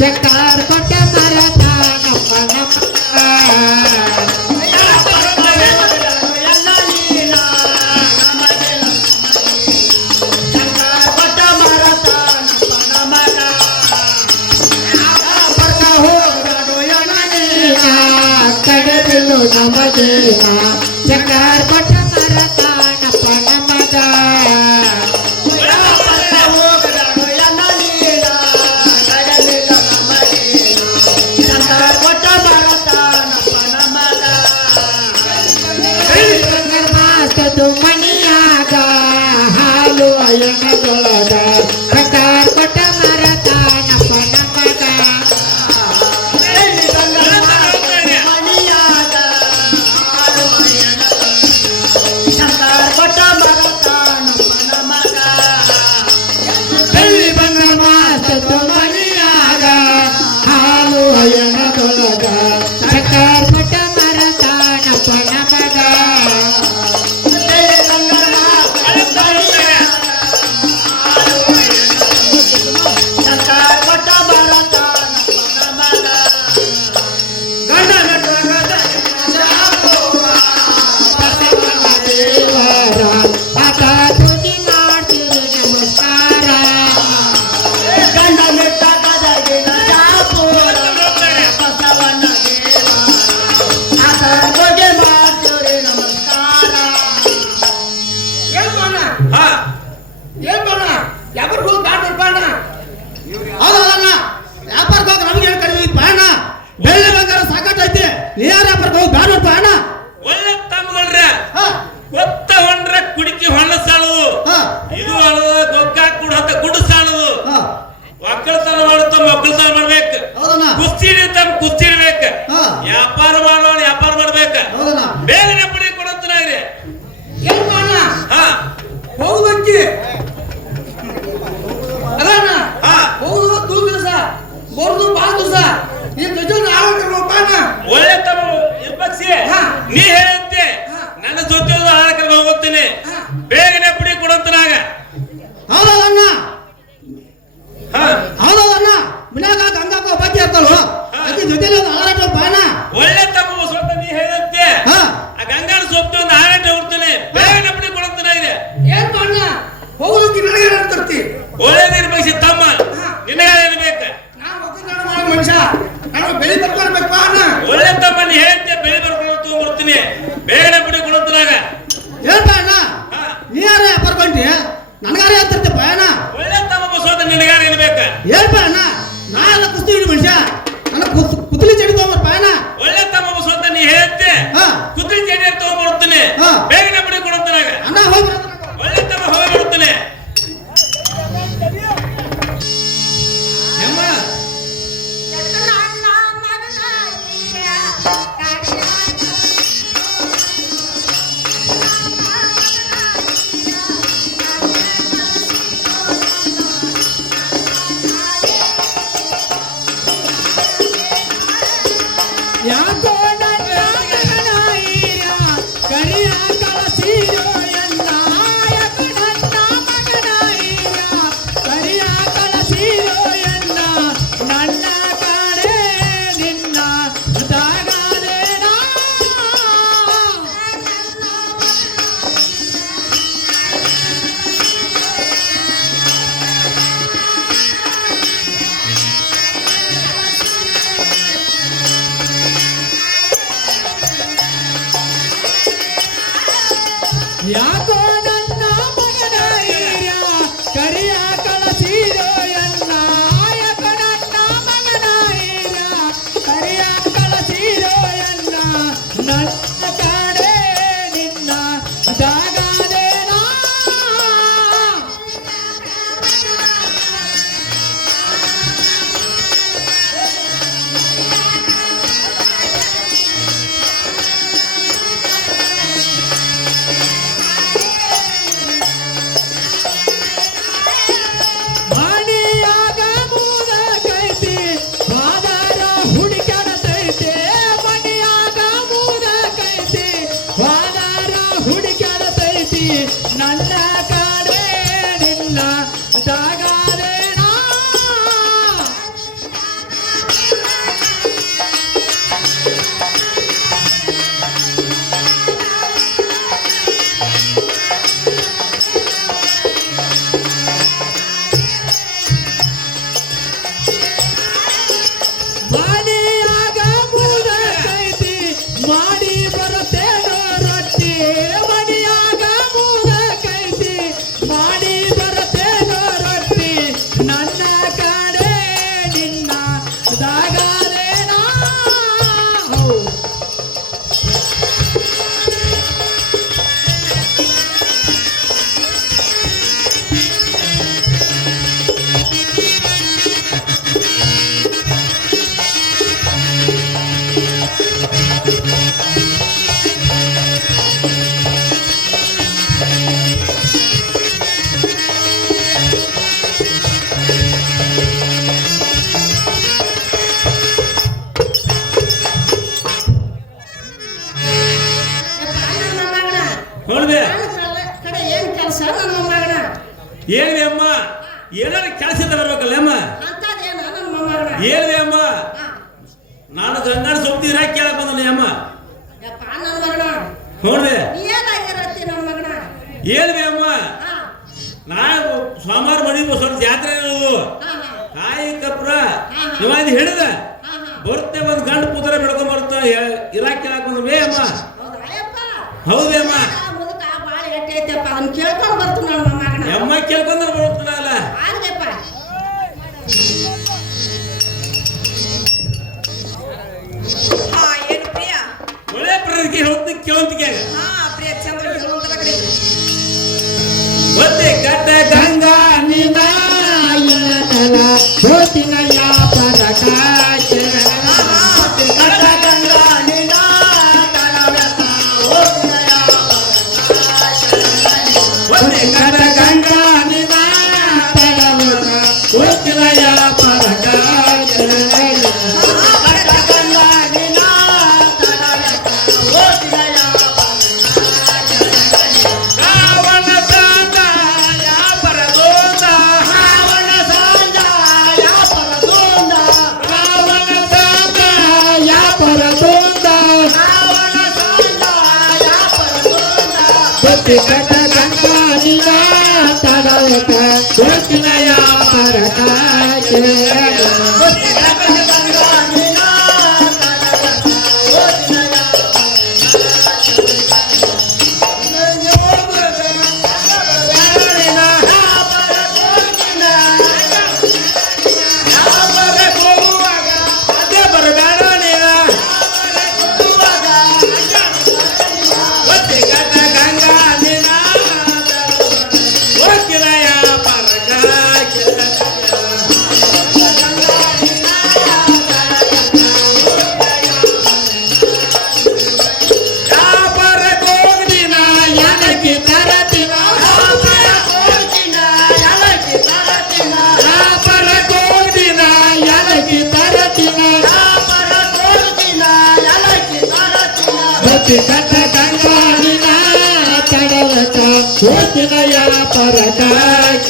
ಚಕ್ಕಾರ ಕೊಟ್ಟ ಮರತ ನಮ್ಮ ಕಡದಿಲು ನಮದೇವ ಚಕ್ಕಾರ ಕೊಟ್ಟ ಮರತ ನಮ್ಮ ಮಗ ಮಣಿಯಾಗ ಹಾಲು ಎಣ್ಣೆದೊಳಗ ಚಕ್ಕಾರ ಕೊಟ್ಟ ಮರತ ನಮ್ಮ ಮಗ ಮಣಿಯಾಗ ಹಾಲು ಎಣ್ಣೆದೊಳಗ ಚಕ್ಕಾರ ಕೊಟ್ಟ ಮರತ ನಮ್ಮ ಮಗ ಒಳ್ಳೆ ತಮ್ಮಗಳ್ರೆ ಕೊತ್ತ ಹೊಂಡ್ರೆ ಕುಡಿಕಿ ಹೊಣ್ಣ ಸಾಲದು ಇದು ಅಳದ ಗೊಗ್ಗಾಕ್ ಕೂಡ ಅಂತ ಗುಡ್ ಸಾಲದು ಒಕ್ಕಳತನ ಮಾಡುತ್ತ ಮಕ್ಕಳತನ ಮಾಡ್ಬೇಕು ಕುಸ್ತಿ ಹಿಡಿತಮ್ಮ ಕುಸ್ತಿ ಹಿಡ್ಬೇಕು ವ್ಯಾಪಾರ ಮಾಡೋಣ ವ್ಯಾಪಾರ ಮಾಡ್ಬೇಕ ಬೇಗನೆ ಪಡಿ ಕೊಡಂತನ ಇದೆ ಏನ್ ಮಾಡ ಹೋಗುದಕ್ಕೆ ಅದಾನ ಹೋಗುದು ದೂರ ದಿವಸ ಬರುದು ಬಾಳ ದಿವಸ ಈ ಗಜನ ಆಳಕಲ್ವಪ್ಪಾನ ಒಳ್ಳೆ ತಮ್ಮ ಇರ್ಬಕ್ಸಿ ನೀ ಹೇಳಂತೆ ನನ್ನ ಜೊತೆ ಆಳಕಲ್ ಹೋಗುತ್ತೇನೆ ಬೇಗನೆ ಪುಡಿ ಕೊಡಂತನಾಗ ಹೌದಣ್ಣ ಹೌದಣ್ಣ ಮನ್ಯಾಗ ಗಂಗಾಕ ಒಬ್ಬಾಕಿ ಇರ್ತಾಳು ಅಕ್ಕಿ ಜೊತೆಲಿ ಒಂದು ಆಳಾಟ ಬಾನ ಒಳ್ಳೆ ತಮ್ಮ ಸ್ವಲ್ಪ ನೀ ಹೇಳಂತೆ ಆ ಗಂಗಾನ ಸೊಪ್ಪು ಒಂದು ಆಳಾಟ ಹೋಗ್ತಾನೆ ಬೇಗನೆ ಪುಡಿ ಕೊಡಂತನ ಇದೆ ಏನ್ ಮಾಡ ಹೋಗುದಕ್ಕೆ ನನಗೆ ತರ್ತಿ ಒಳ್ಳೇದಿರ್ಬೇಕು ತಮ್ಮ ನಿನಗೇನ್ಬೇಕು ಮನುಷ್ಯ ನಾನು ಬೆಳಿ ಬರ್ಕೊಳ್ಬೇಕು ಅಣ್ಣ ಒಳ್ಳೆ ತಮ್ಮ ನೀ ಹೇಳ್ತೆ ಬೆಳಿ ಬರ್ಕೊಂಡು ತಗೊಂಡ್ಬರ್ತೀನಿ ಬೇಗನೆ ಪುಡಿ ಕೊಡಂತನಾಗ ಹೇಳ್ತ ಅಣ್ಣ ನೀ ಯಾರ ಬರ್ಕೊಂಡಿ ನನಗಾರ ಹೇಳ್ತಿರ್ತೆ ಅಣ್ಣ ಒಳ್ಳೆ ತಮ್ಮ ಸ್ವಲ್ಪ ನಿನಗಾರ ಇರ್ಬೇಕ ಹೇಳ್ಪ ಅಣ್ಣ ನಾ ಎಲ್ಲ ಕುಸ್ತಿ ಮನುಷ್ಯ ನನ್ನ ಕುತ್ತಲಿ ಚಡಿ ತಗೊಂಬರ್ಪ ಅಣ್ಣ ಒಳ್ಳೆ ತಮ್ಮ ಸ್ವಲ್ಪ ನೀ ಹೇಳ್ತೆ ಕುತ್ತಲಿ ಚಡಿ ತಗೊಂಡ್ಬರ್ತೀನಿ ಬೇಗನೆ ಪುಡಿ ಕೊಡಂತನಾಗ ಅಣ್ಣ ಹೋಗಿ ಒಳ್ಳೆ ತಮ್ಮ ಹೋಗಿ ಬರುತ್ತೇನೆ ಯಾಕೋ ನನ್ನ ಮಗನಾಯಿರ ಕರಿಯ ಕಳಸಿರೋ ಎನ್ನ ಯಾಕೋ ನನ್ನ ಮಗನಾಯಿರ ಕರಿಯ ಕಳಸಿರೋ ಎನ್ನ ನನ್ನ ಕಡೆ ನಿನ್ನ ದಾಗಲೇನ ಯಾಕೋ ನನ್ನ ಮಗನಾಯಿರ ಕರಿಯ ಕಳಸಿರೋ ಎನ್ನ ಯಾಕೋ ನನ್ನ ಮಗನಾಯಿರ ಕರಿಯ ಕಳಸಿರೋ ಎನ್ನ ನನ್ನ ಕಡೆ ನಿನ್ನ ದಾಗಲೇನ ಮಣಿಯಾಗ ಮೂದ ಕೈತಿ ಬಾದರ ಹುಡುಕಡತೈತೆ ಮಣಿಯಾಗ ಮೂದ ಕೈತಿ ಬರುತ್ತೇನೋ ರೊಟ್ಟಿ ಮಡಿಯಾಗ ಮೂದ ಕೈತಿ ಮಾಡಿ ಬರುತ್ತೇನೋ ರೊಟ್ಟಿ ನನ್ನ ಕಡೆ ನಿನ್ನ ದಾಗಲೇನಾ ನೋಡ್ದೆ ಕಡೆ ಏನ್ ಕೆಲಸ ನನ್ನ ಮಗನ ಏನ್ವಿ ಅಮ್ಮ ಏನಾರ ಕೆಲಸದ ಬರ್ಬೇಕಲ್ಲ ಅಮ್ಮ ಅಂತದೇನ ನನ್ನ ಮಗನ ಏನ್ವಿ ಅಮ್ಮ ನಾನು ಗಂಗಾಳ ಸೊಪ್ಪಿನ ಕೇಳಕ್ ಬಂದಲ್ಲ ಅಮ್ಮ ಯಪ್ಪ ನನ್ನ ಮಗನ ನೋಡ್ದೆ ನೀ ಏನಾಗಿರತ್ತಿ ನನ್ನ ಮಗನ ಏನ್ವಿ ಅಮ್ಮ ನಾನು ಸೋಮವಾರ ಮಣಿ ಸ್ವಲ್ಪ ಜಾತ್ರೆ ಹೇಳುದು ಕಾಯಿ ಕಪ್ರ ಇವಾಗ ಹಿಡಿದ ಬರ್ತೆ ಒಂದ್ ಗಂಡು ಪುತ್ರ ಬೆಳ್ಕೊಂಡ್ ಬರ್ತ ಇರಾಕ್ ಕೇಳಕ್ ಬಂದ್ವೇ ಅಮ್ಮ ಹೌದೇ ಅಮ್ಮ ಮುದುಕ ಬಾಳ ಗಟ್ಟಿ ಐತಪ್ಪ ಅದನ್ನ ಕೇಳ್ಕೊಂಡು ಬರ್ತೀನಿ ನನ್ನ ಮಗನ ಅಮ್ಮ ಕೇಳ್ಕೊಂಡ್ರೆ ಬರ್ತಾನಲ್ಲ ಆಗ್ಲಪ್ಪ ಹಾ ಏನು ಪ್ರಿಯ ಒಳ್ಳೆ ಪ್ರತಿಕೆ ಹೇಳ್ತೀನಿ ಕೇಳಂತಿಗೆ ಹಾ ಪ್ರಿಯ ಚಂದ್ರ ಹೇಳುವಂತರ ಕಡೆ ಒತ್ತೆ ಕಟ್ಟ ಗಂಗಾ ನಿನಾಯನಲ ಹೋತಿನಯ ಪರಕಾಚ ಕಟ್ಟ ಗಂಗಾ ಒತ್ತೆ ಕಟ್ಟ ಗಂಗಾ ಹೋತಿನಯ ಪರಕಾಚ ರಾವಣ ಸಾಂದ ಯಾ ಪರದೋದ ರಾವಣ ಸಾಂದ ಯಾ ಪರದೋದ ರಾವಣ ಸಾಂದ ಯಾ ಪರದೋದ ರಾವಣ ಸಾಂದ ಯಾ ಪರದೋದ ಹೊತ್ತಿ ಕಟ್ಟ ಗಂಗಾ ನಿನಾ ತಡವಕ ಹೋತಿನಯ ಪರಕಾಚ ಒತ್ತೆ ಕಟ್ಟ ಗಂಗಾ ನೀನಾ ಕಟ್ಟ ಗಂಗಾನಿನ ತಡವಕ ಹೋತಿನಯ ಪರಕಾಚ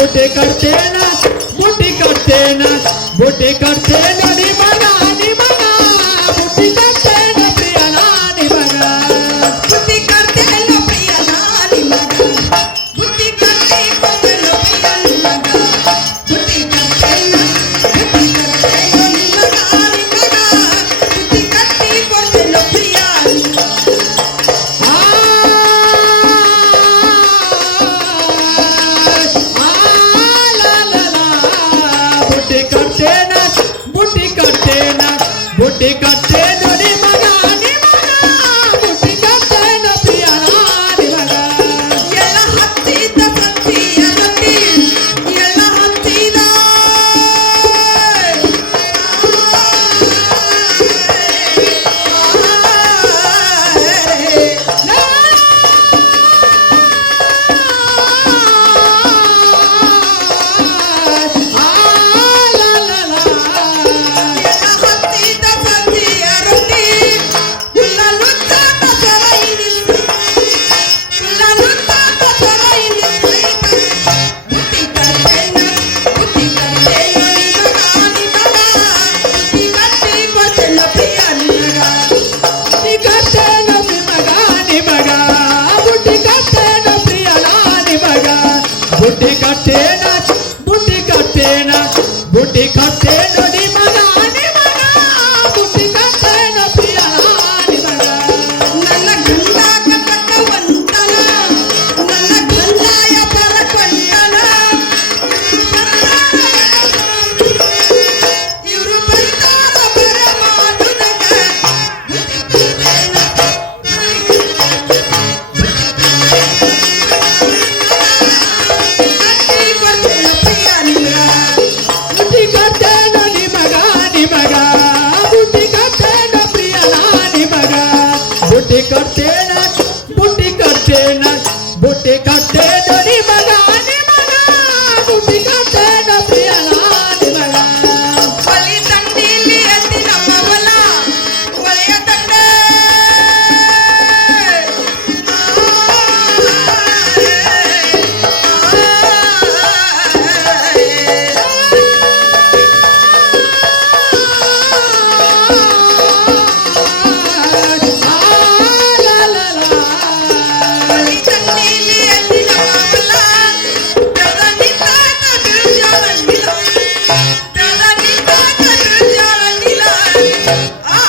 ಬುಟ್ಟಿ ಕಟ್ತೇನ ಬುಟ್ಟಿ ಕಟ್ತೇನ ಬುಟ್ಟಿ ಕಟ್ತೇನ ನಿಮಗ ನಿಮಗ ಬುಟ್ಟಿ ಕಟ್ತೇನ ಪ್ರಿಯನ ನಿಮಗ ಬುದ್ಧಿ ಕರ್ತೇನೋ ಪ್ರಿಯ ನಾನಿ ಮಗ ಬುದ್ಧಿ ಕರ್ತಿ ಕೊಟ್ಟೆನೋ ಪ್ರಿಯ ನಿಮಗ ಬುದ್ಧಿ ಕರ್ತೇನೋ ನಿಮಗ ನಿಮಗ ಬುದ್ಧಿ ಕರ್ತಿ ಕೊಟ್ಟೆನೋ ಪ್ರಿಯ ಬುಟ್ಟಿ ಕಟ್ತೇನ ಬುಟ್ಟಿ ಕಟ್ತೇನ ಬುಟ್ಟಿ ಕಟ್ತೇನ ನಿಮಗ ನಿಮಗ ಬುಟ್ಟಿ ಕಟ್ತೇನ ಪ್ರಿಯನ ನಿಮಗ ಎಲ್ಲ ಹತ್ತಿದ ಸತ್ತಿಯ ರೊಟ್ಟಿ ಎಲ್ಲ ಹತ್ತಿದ ಎಲ್ಲ ಹತ್ತಿದ ಸತ್ತಿಯ ರೊಟ್ಟಿ ಹುಲ್ಲಲುತ್ತ ಮಸರ ಇಳಿಸಿ ಹುಲ್ಲಲುತ್ತ ಮಸರ ಇಳಿಸಿ ಬುದ್ಧಿ ಕರ್ತೇನ ನಿಮಗ ನಿಮಗ ಬುದ್ಧಿ ಕಟ್ಟಿ ಕೊಟ್ಟೆನೋ ಪ್ರಿಯ ನಿಮಗ ಬುಟ್ಟಿ ಕಟ್ತೇನ ನಿಮಗ ನಿಮಗ ಬುಟ್ಟಿ ಕಟ್ತೇನ ಪ್ರಿಯನ ನಿಮಗ ಬುಟ್ಟಿ ಕಟ್ತೇನ ಬುಟ್ಟಿ ಕಟ್ತೇನ ಬುಟ್ಟಿ ಕಟ್ತೇನ ನಿಮಗ ನಿಮಗ ಬುಟ್ಟಿ ಕಟ್ತೇನ ಪ್ರಿಯನ ನಿಮಗ ನನ್ನ ಗಂಡ ಕಟಕವಂತನ ನನ್ನ ಗಂಡಾಯ ಪರಕೊಂಡನ ಇವರು ಬರ್ತಾರ ಬರಮಾಡುನಗ ಕಟ್ಟಿ ಕೊಟ್ಟೆನೋ ಪ್ರಿಯ ನಿಮಗ ಬುಟ್ಟಿ ಕಟ್ತೇನ ನಿಮಗ ನಿಮಗ ಬುಟ್ಟಿ ಕಟ್ತೇನ ಪ್ರಿಯನ ನಿಮಗ ಬುಟ್ಟಿ ಕಟ್ತೇನ ಬುಟ್ಟಿ ಕಟ್ತೇನ ಬುಟ್ಟಿ ಕಟ್ತೇನ ನಿಮಗ ನಿಮಗ ಬುಟ್ಟಿ ಕಟ್ತೇನ ಪ್ರಿಯನ ನಿಮಗ ಒಲಿ ದಂಡಿಲಿ ಎತ್ತಿ ನಮ್ಮ ಹೊಲ ಒಲೆಯ ದಂಡ ಒಲಿ ದಂಡಿಲಿ ಎತ್ತಿ ನಮ್ಮ ಹೊಲ ಬೆಳನಿಂದ ಕಡುಜಾಲಂಗಿಲ ಬೆಳನಿಂದ ಕಡುಜಾಲಂಗಿಲ ಆ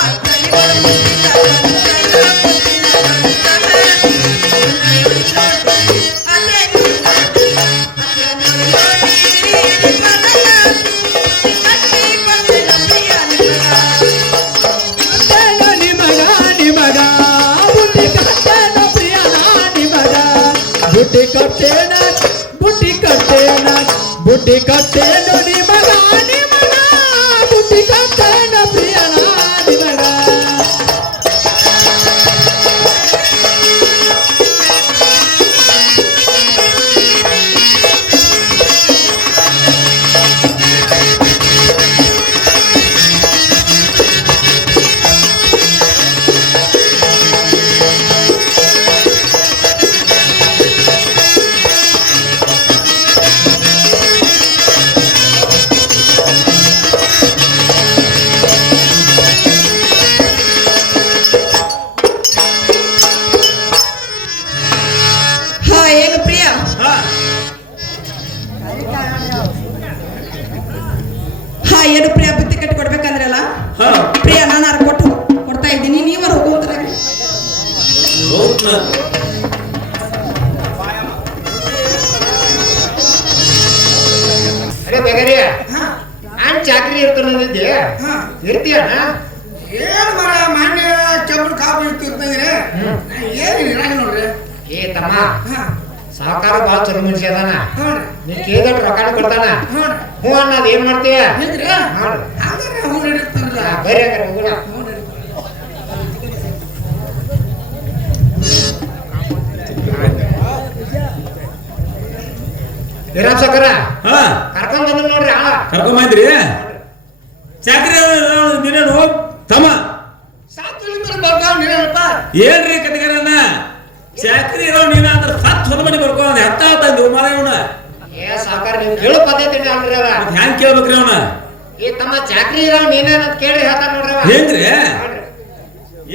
ಕಟ್ತೇನ ನಿಮಗ ನಿಮಗ ಬುಟ್ಟಿ ಕಟ್ತೇನ ಪ್ರಿಯನ ನಿಮಗ ಬುಟ್ಟಿ ಕಟ್ತೇನ ಬುಟ್ಟಿ ಕಟ್ತೇನ ಬುಟ್ಟಿ ಕಟ್ತೇನ ನಿಮಗ ನಿಮಗ ಬುಟ್ಟಿ ಕಟ್ತೇನ ಪ್ರಿಯನ ನಿಮಗ ಹಾ ಏನು ಪ್ರಿಯ ಹಾ ಏನು ಪ್ರಿಯ ಬುತ್ತಿ ಕಟ್ಟಿ ಕೊಡ್ಬೇಕಂದ್ರಲ್ಲ ಪ್ರಿಯ ನಾನು ಕೊಡ್ತಾ ಇದ್ದೀನಿ ನೀವರು ಹೋಗುವಂತರ ಅರೆ ಬೇಗರಿ ನಾನ್ ಚಾಕ್ರಿ ಇರ್ತಾನಿದ್ದೆ ಇರ್ತೀಯಣ್ಣ ಏನು ಮರ ಮಾನ್ಯ ಕೆಂಪು ಕಾಪು ಇರ್ತಿರ್ತಂದ್ರೆ ಏನು ಇರಂಗ ನೋಡ್ರಿ ಏ ತಮ್ಮ ಸಾವುಕಾರ ಭಾಳ ಚಲೋ ಮನುಷ್ಯ ಅದಾನ ನೋಡ್ರಿ ನೀ ಕೇಳಿದಟ್ಟು ರೊಕ್ಕ ಕೊಡ್ತಾನ ನೋಡ್ರಿ ಹ್ಞೂ ಅನ್ನೋದು ಏನ್ ಮಾಡ್ತೀಯ ಹಿಂಗ್ರಿ ನೋಡ್ರಿ ಹಾಗಾದ್ರೆ ಅವ್ನು ನಡೀತಾರಲ್ಲ ಬರೀ ಹಂಗಾರೆ ಹೋಗೋಣ ವಿರಾಮ್ ಸಾವ್ಕಾರ ಕರ್ಕೊಂಡ್ ಬಂದ ನೋಡ್ರಿ ಆಳ ಕರ್ಕೊಂಬಂದ್ರಿ ಚಾಕ್ರಿ ನೀನೇನು ತಮ್ಮ ಸಾತ್ವಿಕ ಬರ್ತಾವ ನೀನಪ್ಪ ಏನ್ರಿ ಕತೆಗಾರನ ಚಾಕ್ರಿ ಇರೋ ನೀನ ಅಂದ್ರೆ ಸತ್ ಹೊದ ಮನೆ ಬರ್ಕೊ ಹೆತ್ತ ತಂದು ಮಾರ ಇವನ ಏ ಸಾಕಾರ ನೀವು ಕೇಳೋ ಪದ್ಧತಿ ಅಲ್ರಿ ಅದ ಹ್ಯಾಂಗ್ ಕೇಳ್ಬೇಕ್ರಿ ಅವನ ಈ ತಮ್ಮ ಚಾಕ್ರಿ ಇರೋ ನೀನೇನಂತ ಕೇಳಿ ಹೇಳ್ತಾರ ನೋಡ್ರಿ ಅವ. ಹೆಂಗ್ರಿ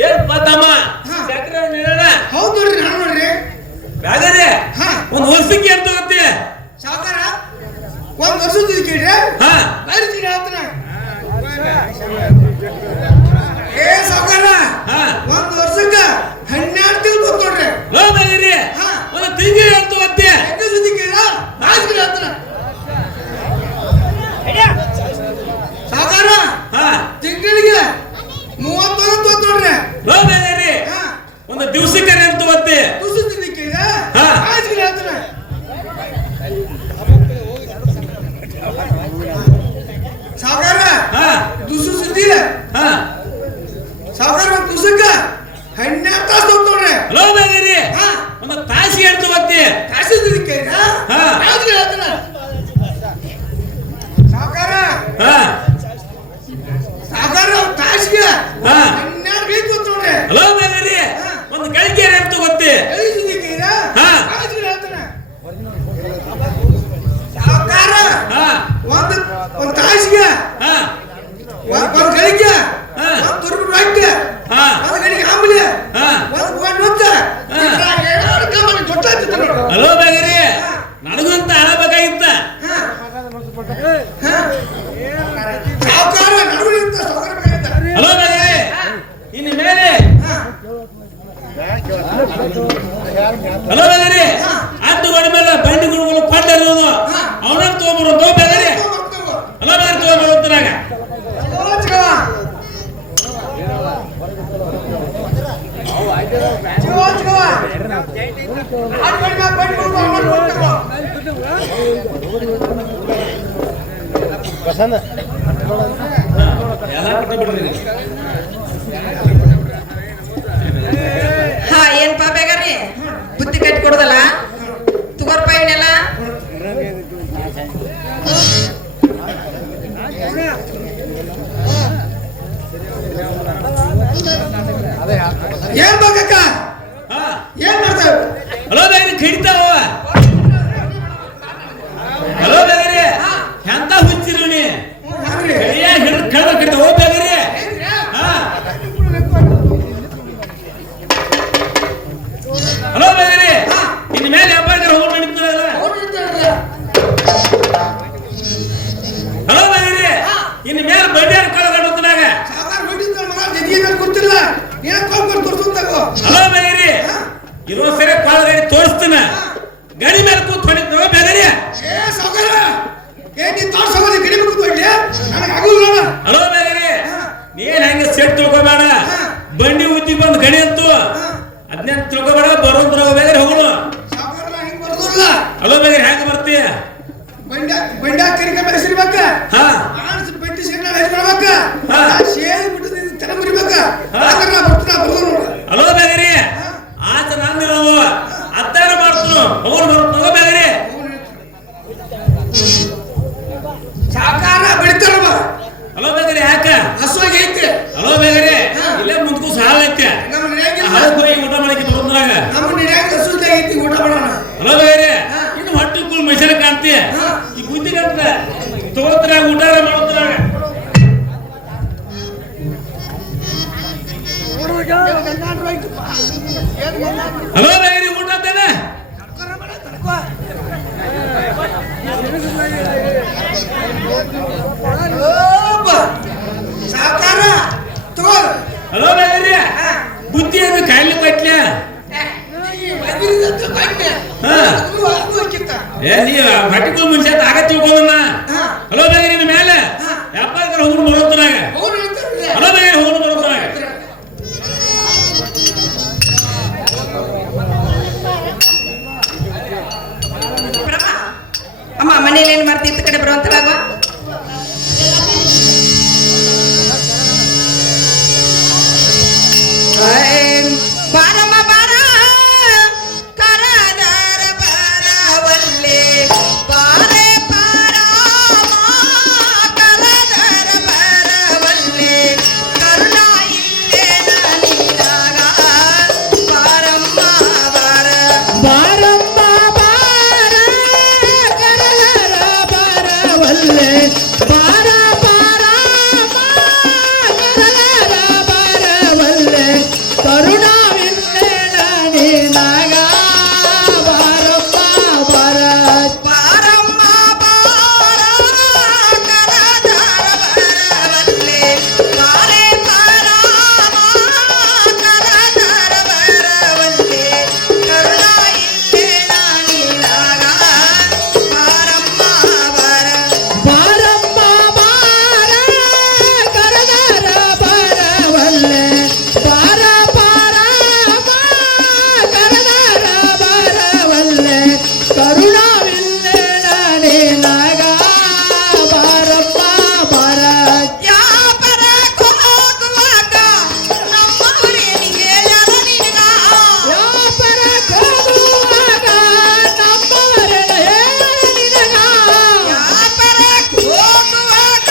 ಏನ್ ತಮ್ಮ ಚಕ್ರ ನೀನ ಹೌದು ನೋಡ್ರಿ ನಾನು ನೋಡ್ರಿ ಬ್ಯಾಗರಿ ಹಾ ಒಂದ್ ವರ್ಷಕ್ಕೆ ಅಂತ ಗೊತ್ತಿ ಸಾವುಕಾರ ಒಂದ್ ವರ್ಷದ ಕೇಳ್ರಿ ಹಾ ಬರ್ತೀನಿ ಹೇಳ್ತಾನ ಏ ಸಾವುಕಾರ ಹಾ ಒಂದ್ ವರ್ಷಕ್ಕ 12 ತಿಂಗಳು ಗೊತ್ತೋಡ್ರಿ ಲೋ ಬ್ಯಾಗರಿ ಹಾ ಒಂದ್ ತಿಂಗಳು ಅಂತ ಗೊತ್ತಿ ಹೆಂಗ ಸುದ್ದಿ ಕೇಳ ನಾಲ್ಕು ಹೇಳ್ತಾನ ಸಾವುಕಾರ ಹಾ ತಿಂಗಳಿಗೆ 31 ಗೊತ್ತೋಡ್ರಿ ಲೋ ಬ್ಯಾಗರಿ ಹಾ ಒಂದು ದಿವಸಕ್ಕೆ ಅಂತ ಗೊತ್ತಿ ಸುದ್ದಿ ಕೇಳ ಹಾ. ನಾಲ್ಕು ಹೇಳ್ತಾನ ಸಾವುಕಾರ ಹಾ ದುಸು ಸುದ್ದಿ ಹಾ ಸಾವುಕಾರ ಒಂದ್ ದಿವಸಕ್ಕ 12 ತಾಸು ಹೋಗ್ತೋಡ್ರಿ ಲೋ ಬ್ಯಾಗರಿ ಹಾ ಒಂದು ತಾಸಿಗೆ ಅಂತ ಗೊತ್ತಿ ಕಾಸು ಸುದ್ದಿ ಕೇಳ ಹಾ. ನಾಲ್ಕು ಹೇಳ್ತಾನ ಸಾವುಕಾರ ಹಾ ಸಾವುಕಾರ ತಾಸಿಗೆ ಹಾ. 12 ಬೇಕು ಗೊತ್ತೋಡ್ರಿ ಲೋ ಬ್ಯಾಗರಿ ಒಂದು ಗಳಿಕೆ ಅಂತ ಗೊತ್ತಿ ಎಲ್ಲಿ ಸುದ್ದಿ ಕೇಳ ಹಾ. ನಾಲ್ಕು ಹೇಳ್ತಾನ ಸಾವುಕಾರ ಹಾ ಒಂದ್ ತಾಸಿಗೆ ಹಾ ಒಂದ್ ಗಳಿಗೆ ಹಾ. ಒಂದ್ ತುರುಬು ರೊಟ್ಟಿ ಹಾ ಒಂದ್ ಗಳಿಗೆ ಆಂಬಲಿ ಹಾ ಒಂದ್ ಗೊಂಡ್ ಹೊತ್ತ ಹಾ. ಗೊತ್ತಾಗ್ತಿತ್ತು ನೋಡು ಹಲೋ ಬ್ಯಾಗರಿ ನನಗಂತ ಹಳಬೇಕಾಗಿತ್ತ ಸಾವುಕಾರ ನಡುವಿನಿಂದ ಸಾವುಕಾರ ಬೇಕಾಗಿತ್ತ. ಹಲೋ ಬ್ಯಾಗರಿ ಇನ್ನು ಮೇಲೆ ಹಲೋ ಬ್ಯಾಗರಿ ಅದ್ದು ಗೋಡಿ ಮೇಲೆ ಬಂಡಿ ಗುಡುಗಳು ಪಡ್ಡ ಇರೋದು ಅವನನ್ನ ತಗೊಂಡ್ಬರೋದು ಬ್ಯಾಗರಿ ಬರ್ತಾವ. ಹಲೋ ಬ್ಯಾಗರಿ ತಗೊಂಡ್ಬರೋದ್ರಾಗ ಚಲೋ ಚಿಗವ. ಚಲೋ ಚಿಗವ. ಆಡ್ ಕಡಿಮೆ ಬಂದ್ ಬಿಡು, ಆಮೇಲೆ ಬರ್ತಾವ. ಎಲ್ಲ ಕಟ್ಟ ಬಿಡ್ರಿ ಹಾ ಏನ್ಪಾ ಬೇಗಾರಿ ಬುತ್ತಿ ಕಟ್ಟಿ ಕೊಡದಲ್ಲ ತಗೋರ್ಪ ಇವನ್ನೆಲ್ಲ ಏನ್ ಬೇಕಕ್ಕ ಹಾ ಏನ್ ಮಾಡ್ತಾವ ಹಲೋ ಬ್ಯಾಗರಿ ಕಡಿತಾವ ಹಲೋ ಬ್ಯಾಗರಿ ಎಂತ ಹುಚ್ಚಿರು ನೀ ಹಿಡಿದು ಕಳ್ದ ಕಡಿತಾವ ಓ ಬ್ಯಾಗರಿ ಹಾ ಹಲೋ ಬ್ಯಾಗರಿ ಇನ್ನು ಮೇಲೆ ಹಬ್ಬ ಹೋಗಿ ನಡೀತದಲ್ಲ ಹಲೋ ಬ್ಯಾಗರಿ ಇನ್ನು ಮೇಲೆ ಬಡ್ಡಿ ಕಳ್ಕೊಂಡಾಗ ಸಾವುಕಾರ ಹೊಡಿತಾಳ ಮಗ ಜಗ್ಗಿ ಗೊತ್ತಿಲ್ಲ ಏನ್ ಕೊಂಡ್ಕೊಂಡು ತೋರ್ಸಂತಾಗೋ ಹಲೋ ಬ್ಯಾಗರಿ ಇರೋ ಸರಿ ಕಾಲ ಗಾಡಿ ತೋರಿಸ್ತೀನ ಗಾಡಿ ಮೇಲೆ ಕೂತ್ ಹೊಡಿತಾವ ಬ್ಯಾಗರಿ ಏ ಸಾವುಕಾರ ಏ ನೀ ತೋರ್ಸೋದು ಕಡಿಮೆ ಕೂತ್ಕೊಳ್ಳಿ ನನಗೆ ಆಗುಲ್ಲ ನೋಡ ಹಲೋ ಬ್ಯಾಗರಿ ನೀನ್ ಹಂಗೆ ಸೆಟ್ ತಿಳ್ಕೊಬೇಡ ಬಂಡಿ ಉದ್ದಿ ಬಂದ್ ಗಡಿ ಅಂತೂ ಅದನ್ನ ತಿಳ್ಕೊಬೇಡ ಬರೋದ್ರ ಬ್ಯಾಗರಿ ಹೋಗೋಣ ಸಾವುಕಾರ ಹಿಂಗ್ ಬರ್ದಲ್ಲ ಹಲೋ ಬ್ಯಾಗರಿ ಹೆಂಗ ಬರ್ತೀಯ ಬಂಡ ಕರಿಕ ಬೆಳೆಸಿರ್ಬೇಕ ಹಾ ಆನ್ಸ್ ಬೆಟ್ಟಿ ಸಿಗ್ನಲ್ ಹಚ್ಕೊಳ್ಬೇಕ ಹಾ. ಶೇರ್ ಬಿಟ್ಟು ತಲೆ ಮುರಿಬೇಕ ಹಾ. ಆದ್ರೆ ನಾ ಬರ್ತೀನಿ ಬರ್ದು ನೋಡ ಹಲೋ ಬ್ಯಾಗರಿ ಆತ ನಂದಿರೋದು ಅತ್ತಾರ ಮಾಡ್ತು ಹೋಗೋಣ ಬರೋ ಬ್ಯಾಗರಿ ಸಾಕಾರ ಬಿಡ್ತಾರಮ್ಮ ಹಲೋ ಬ್ಯಾಗರಿ ಯಾಕ ಹಸುವಾಗಿ ಐತಿ ಹಲೋ ಬ್ಯಾಗರಿ ಇಲ್ಲೇ ಮುಂದಕ್ಕೂ ಸಾಲ ಐತೆ ನಮ್ಮ ನಡೆಯಾಗಿಲ್ಲ ಹಳಕ್ ಹೋಗಿ ಊಟ ಮಾಡಕ್ಕೆ ಬರೋದ್ರಾಗ ನಮ್ಮ ನಡೆಯಾಗ ಹಸುವಾಗಿ ಐತಿ ಊಟ ಮಾಡೋಣ ಹಲೋ ಬ್ಯಾಗರಿ ಇನ್ನು ಹೊಟ್ಟೆ ಕೂಲ್ ಮನುಷ್ಯನ ಕಾಣ್ತೀಯ ಈ ಬುದ್ಧಿ ಕಾಣ್ತ ತಗೋದ್ರಾಗ ಊಟ ಮಾಡೋದ್ರಾಗ ಹಲೋ ಬ್ಯಾಗರಿ ಊಟ ಅಂತಾನೆ ಸಾಕಾರ ತಗೋ ಹಲೋ ಬ್ಯಾಗರಿ ಬುದ್ಧಿ ಅದು ಕಾಯಿಲೆ ಕಟ್ಲ ಏ ನೀ ಹೊಟ್ಟೆ ಕೂಲ್ ಮನುಷ್ಯ ಆಗ ತಿಳ್ಕೊಂಡ ಹಲೋ ಬ್ಯಾಗರಿ ನಿನ್ನ ಮೇಲೆ ಯಾಪಾಗ ಹೋಗಿ ಬರೋದ್ರಾಗ ಹಲೋ ಬ್ಯಾಗರಿ ಹೋಗಿ ಬರೋದ್ರಾಗ ಅಮ್ಮ ಮನೇಲಿ ಏನ್ ಮಾಡ್ತಿ ಇತ್ತ ಕಡೆ ಬರುವಂತರಾಗ ಬಾರಮ್ಮ ಬಾರ ಕರದಾರ ಬರವಲ್ಲೆ ಬಾರೆ ಪಾರಮ್ಮ ಕರದಾರ ಬರವಲ್ಲೆ ಕರುಣ ಇಲ್ಲೇ ನೀನಾಗ ಬಾರಮ್ಮ ಬಾರ ಬಾರಮ್ಮ ಬಾರ ಕರದಾರ ಬರವಲ್ಲೆ ಬಾರ ಬಾರ ಕರದರ ಬರವಲ್ಲೆ ಕರುಣವಿಲ್ಲೆ ನೀನಾಗ ಬಾರಮ್ಮ ಬಾರ ಬಾರಮ್ಮ ಬಾರ ಕರದರ ಬರವಲ್ಲೆ ಬಾರೆ ಬಾರಮ್ಮ ಕರದರ ಬರವಲ್ಲೆ ಕರುಣ ಇಲ್ಲೇ ನಾನಿನಾಗ ಬಾರಮ್ಮ ಬಾರ ಬಾರಮ್ಮ ಬಾರ ಕರದರ ಬರವಲ್ಲೆ ಬಾರ ಬಾರ ಕರದರ ಬರವಲ್ಲೆ ಕರುಣವಿಲ್ಲೆ ನೀನಾಗ ಬಾರಮ್ಮ ಬಾರ ಯಾಪರ ಹೋಗುವಾಗ ನಮ್ಮವರೇನಿಗೆ ಯಾರ ನಿನಗ ವ್ಯಾಪಾರ ಹೋಗುವಾಗ ನಮ್ಮವರೆಲ್ಲ ನಿನಗ ಯಾಪರ ಹೋಗುವಾಗ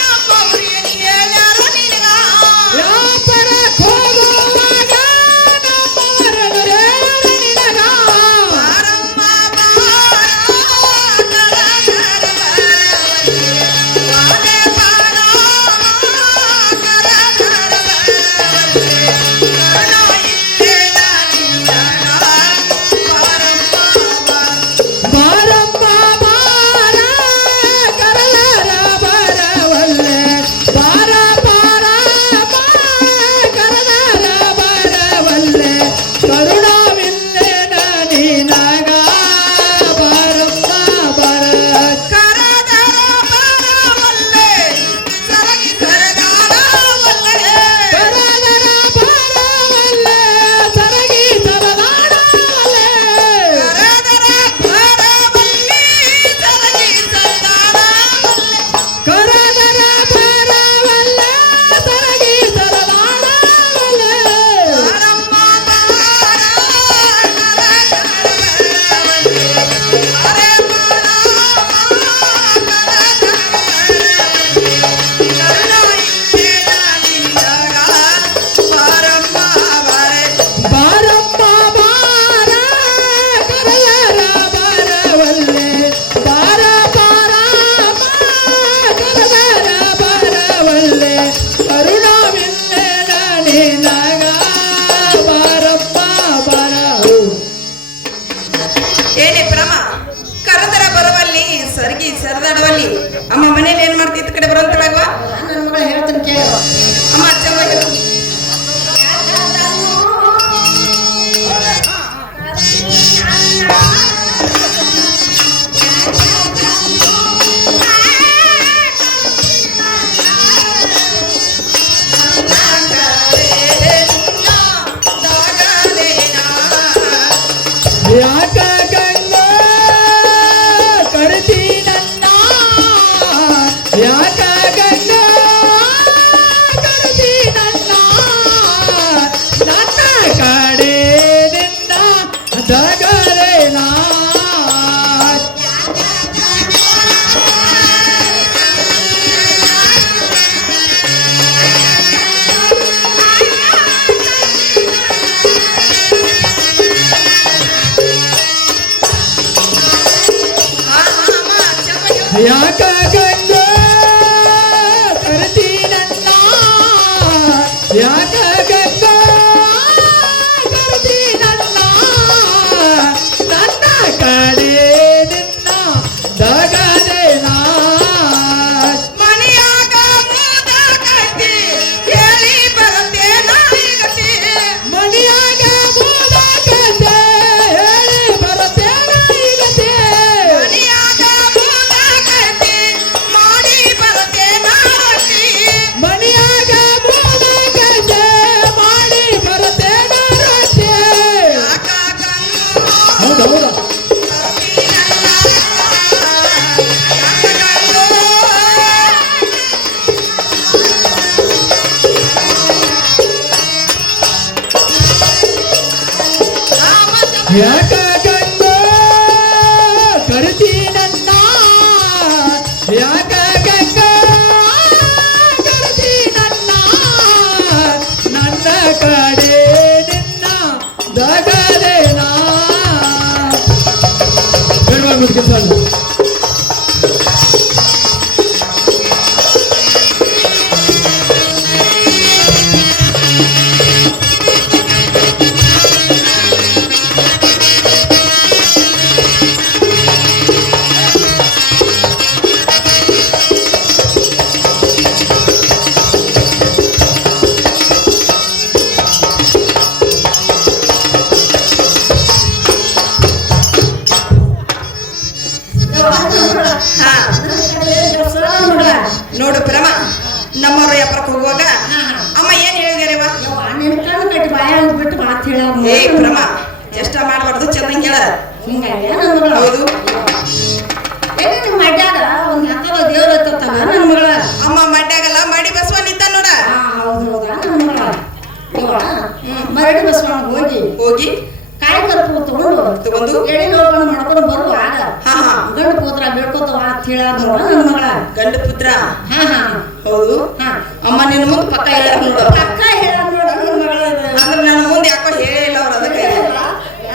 ನಮ್ಮವರೇನಿಗೆ ಯಾರ ನಿನಗ ವ್ಯಾಪಾರ ಹೋಗುವಾಗ ನಮ್ಮವರೆಲ್ಲ ನಿನಗ ಬಾರಮ್ಮ ಬಾರ ಕರದರ ಬರವಲ್ಲೆ ಬಾರೆ ಬಾರಮ್ಮ ಕರದರ ಬರವಲ್ಲೆ ಕರುಣ ಇಲ್ಲೇ ನಾನಿನಾಗ ಬಾರಮ್ಮ ಬಾರ ಬಾರಮ್ಮ ಬಾರ ಕರದರ ಬರವಲ್ಲೆ ಬಾರ ಬಾರ ಕರದರ ಬರವಲ್ಲೆ ಕರುಣವಿಲ್ಲೆ ನೀನಾಗ ಬಾರಮ್ಮ ಬಾರ ಕರದರ ಬರವಲ್ಲೆ ಸರಗಿ ಸರದಾಡವಲ್ಲೆ ಕರದರ ಬರವಲ್ಲೆ ಸರಗಿ ಸರದಾಡವಲ್ಲೆ ಕರದರ ಬರವಲ್ಲೆ ಸರಗಿ ಸರದಾಡವಲ್ಲೆ ಕರದರ ಬರವಲ್ಲೆ ಸರಗಿ ಸರದಾಡವಲ್ಲೆ ಬಾರಮ್ಮ ಬಾರ ಕರದರ ಬರವಲ್ಲೆ ಬಾರೆ ಬಾರಮ್ಮ ಕರದರ ಬರವಲ್ಲೆ ಕರುಣ ಇಲ್ಲೇ ನಾನಿನಾಗ ಬಾರಮ್ಮ ಬಾರೆ ಬಾರಮ್ಮ ಬಾರ ಕರದರ ಬರವಲ್ಲೆ ಬಾರ ಬಾರ ಕರದರ ಬರವಲ್ಲೆ ಕರುಣವಿಲ್ಲೆ ನೀನಾಗ ಬಾರಮ್ಮ ಬಾರ ಏನೇ ಪ್ರಮ ಕರದರ ಬರವಲ್ಲಿ ಸರ್ಗಿ ಸರದಾಡವಲ್ಲಿ ಅಮ್ಮ ಮನೇಲಿ ಏನ್ ಮಾಡ್ತಿದ್ದ ಕಡೆ ಬರೋಂತಳಾಗವಾ ನನ್ನ ಮಗಳು ಹೇಳ್ತೀನಿ ಕೇಳು. ಅಮ್ಮ ಚೆನ್ನಾಗಿರು ಯಾಕ ಗಂಗಾ ಕರ್ತೀನನ್ನ ಯಾಕ ಗಂಗಾ ಕರ್ತೀನನ್ನ ನನ್ನ ಕಡೆ ನಿನ್ನ ದಗರೇನ ಯಾಕ ಗಂಗಾ ಕರ್ತೀನನ್ನ ಯಾಕ ಗಂಗಾ ಕರ್ತೀನನ್ನ ನನ್ನ ಕಡೆ ನಿನ್ನ ದಗರೇನ ಮನೆಯಾಗ ಮೂದ ಕಟ್ಟಿ ಹೇಳಿ ಬರುತ್ತೆ ನಾಯಿಗತಿ ಮಣಿಯಾಗ ಮೂಲ ಕತೆ ಹೇಳಿ ಬರುತ್ತೇನ ಈಗತೆ ಮನೆಯಾಗ ಮೂದ ಕಟ್ಟಿ ಮಾಡಿ ಬರುತ್ತೆ ನಾರಟ್ಟಿ ಮಣಿಯಾಗ ಮೂಲ ಕತೆ ಮಾಡಿ ಬರುತ್ತೇನ ರೊಟ್ಟಿ ಯಾಕ ಗಂಗೋ ಹೌದೌದ ಕರ್ತೀನಲ್ಲ, ಯಾಕ ಗಂಗೋ ಯಾಕ ಗಂಗೋ ಕರ್ತೀನನ್ನ ಯಾಕ ಗಂಗಾ ಕರ್ತೀನನ್ನ ನನ್ನ ಕಡೆ ನಿನ್ನ ದಗರೇನ ಬೇಡವಾ ಮುದ್ಕೆ ಸಾಲು ಹಾ ನೋಡು ಪ್ರೇಮ ನಮ್ಮವ್ರು ವ್ಯಾಪಾರಕ್ಕೆ ಹೋಗುವಾಗ ಅಮ್ಮ ಏನ್ ಹೇಳಿದಾರೆವ ನಿನ್ ಕಣ್ಣು ಕಟ್ಟಿ ಬಾಯ ಬಿಟ್ಟು ಮಾತು ಹೇಳ ಏ ಪ್ರೇಮ ಚೇಷ್ಟ ಮಾಡಬಾರ್ದು ಚಂದಂಗೆ ಹೇಳ ಹೌದು ನಿಮ್ಮ ಮಡ್ಯಾಗ ಒಂದ್ ಹತ್ತದ ದೇವ್ರ ಹತ್ತಲ್ಲ ನನ್ನ ಮಗಳ ಅಮ್ಮ ಮಡ್ಯಾಗಲ್ಲ ಮಾಡಿ ಬಸವ ನಿಂತ ನೋಡ ಹೌದು ಹೌದಾ ನನ್ನ ಮಗಳ ಮರಡಿ ಬಸವಣ್ಣ ಹೋಗಿ ಕಾಯಿ ಕರ್ಪು ತಗೊಂಡು ಎಳಿ ಲೋಕನ ಮಾಡ್ಕೊಂಡು ಬರುವಾಗ ಹಾ ಹಾ ಗಂಡು ಪುತ್ರ ಬೇಡ್ಕೋತವ ಅಂತ ಹೇಳ ನೋಡ ನನ್ನ ಮಗಳ ಗಂಡು ಪುತ್ರ ಹಾ ಹಾ ಹೌದು ಹಾ ಅಮ್ಮ ನಿನ್ನ ಮುಂದೆ ಪಕ್ಕ ಹೇಳ್ಯಾರ ನೋಡು ಅಕ್ಕ ಹೇಳ ನೋಡ ನನ್ನ ಮಗಳ ಅಂದ್ರೆ ನನ್ನ ಮುಂದೆ ಯಾಕೋ ಹೇಳೇ ಇಲ್ಲ ಅವ್ರು ಅದಕ್ಕೆ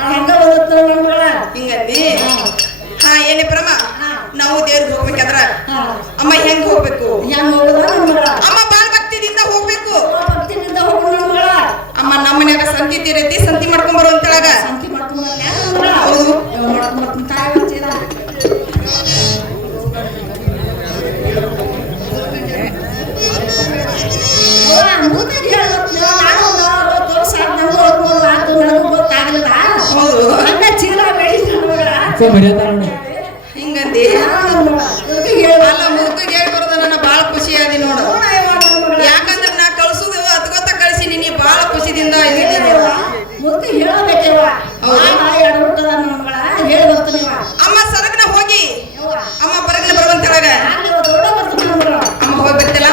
ಹೆಂಗ ಬಂದತ್ತ ನನ್ನ ಮಗಳ ಹಿಂಗಂದಿ ಹಾ ಏನೇ ಪ್ರೇಮ ನಾವು ದೇವ್ರಿಗೆ ಹೋಗ್ಬೇಕಾದ್ರ ಹಾ ಅಮ್ಮ ಹೆಂಗ್ ಹೋಗ್ಬೇಕು ಹೆಂಗ ಹೋಗುದ ನನ್ನ ಮಗಳ ಅಮ್ಮ ಬಾಳ್ ಭಕ್ತಿದಿಂದ ಹೋಗ್ಬೇಕು ಭಕ್ತಿನಿಂದ ಹೋಗು ನನ್ನ ಮಗಳ ಅಮ್ಮ ನಮ್ಮ ಮನ್ಯಾಗ ಸಂತಿ ತೀರೈತಿ ಸಂತಿ ಮಾಡ್ಕೊಂಡ್ ಬರೋ ಅಂತಳಾಗ ಸಂತಿ ಮಾಡ್ಕೊಂಡ್ ಬರ್ಲ್ಯಾ ನನ್ನ ಮಗಳ ಹೌದು ಮಾಡ್ಕೊಂಡ್ ಬರ್ತೀನಿ ತಾಯಿ ಹಚ್ಚಿದ ಹಿಂಗಂದಿ ಅಲ್ಲ ಮುದುಕಿಗೆ ಹೇಳಿ ಬರೋದ ನನ್ನ ಬಾಳ ಖುಷಿ ಆದಿ ನೋಡು ಯಾಕಂದ್ರೆ ನಾ ಕಳ್ಸುದು ಅದ್ಗೊತ್ತ ಕಳಿಸಿ ನೀ ಬಾಳ ಖುಷಿದಿಂದ ಇದ್ದೀನಿ ಅಮ್ಮ ಸರಗನ ಹೋಗಿ ಅಮ್ಮ ಬರಗನ ಬರುವಂತಳಾಗ ಅಮ್ಮ ಹೋಗಿ ಬರ್ತಿಲ್ಲ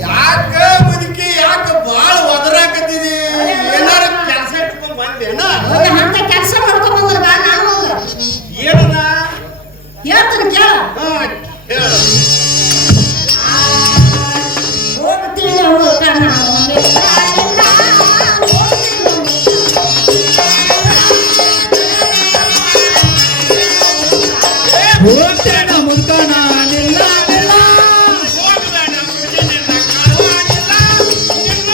ಯಾಕ ಮುದುಕಿ ಯಾಕ ಬಾಳ ಒದರಾಕತ್ತೀನಿ ಏನಾರ ಕೆಲಸ ಇಟ್ಕೊಂಡ್ ಬಂದೇನ ಕೆಲಸ ಮಾಡ್ಕೊಂಡ್ ಬಂದ್ರ ನಾನು ಏನದ ಹೇಳ್ತೀನಿ ಕೇಳ ಹಾ ಹೇಳು ಹೋಗ್ತೀನಿ ಹೋಗ್ತಾನ ಹೋಗ್ತೇನ ಮುದ್ಕಣ ನಿಲ್ಲ ನಿಲ್ಲ ಹೋಗ್ಬೇಡ ಮುದುಕಿ ನಿನ್ನ ಕಾಣುವಾಗಿಲ್ಲ ನಿನ್ನ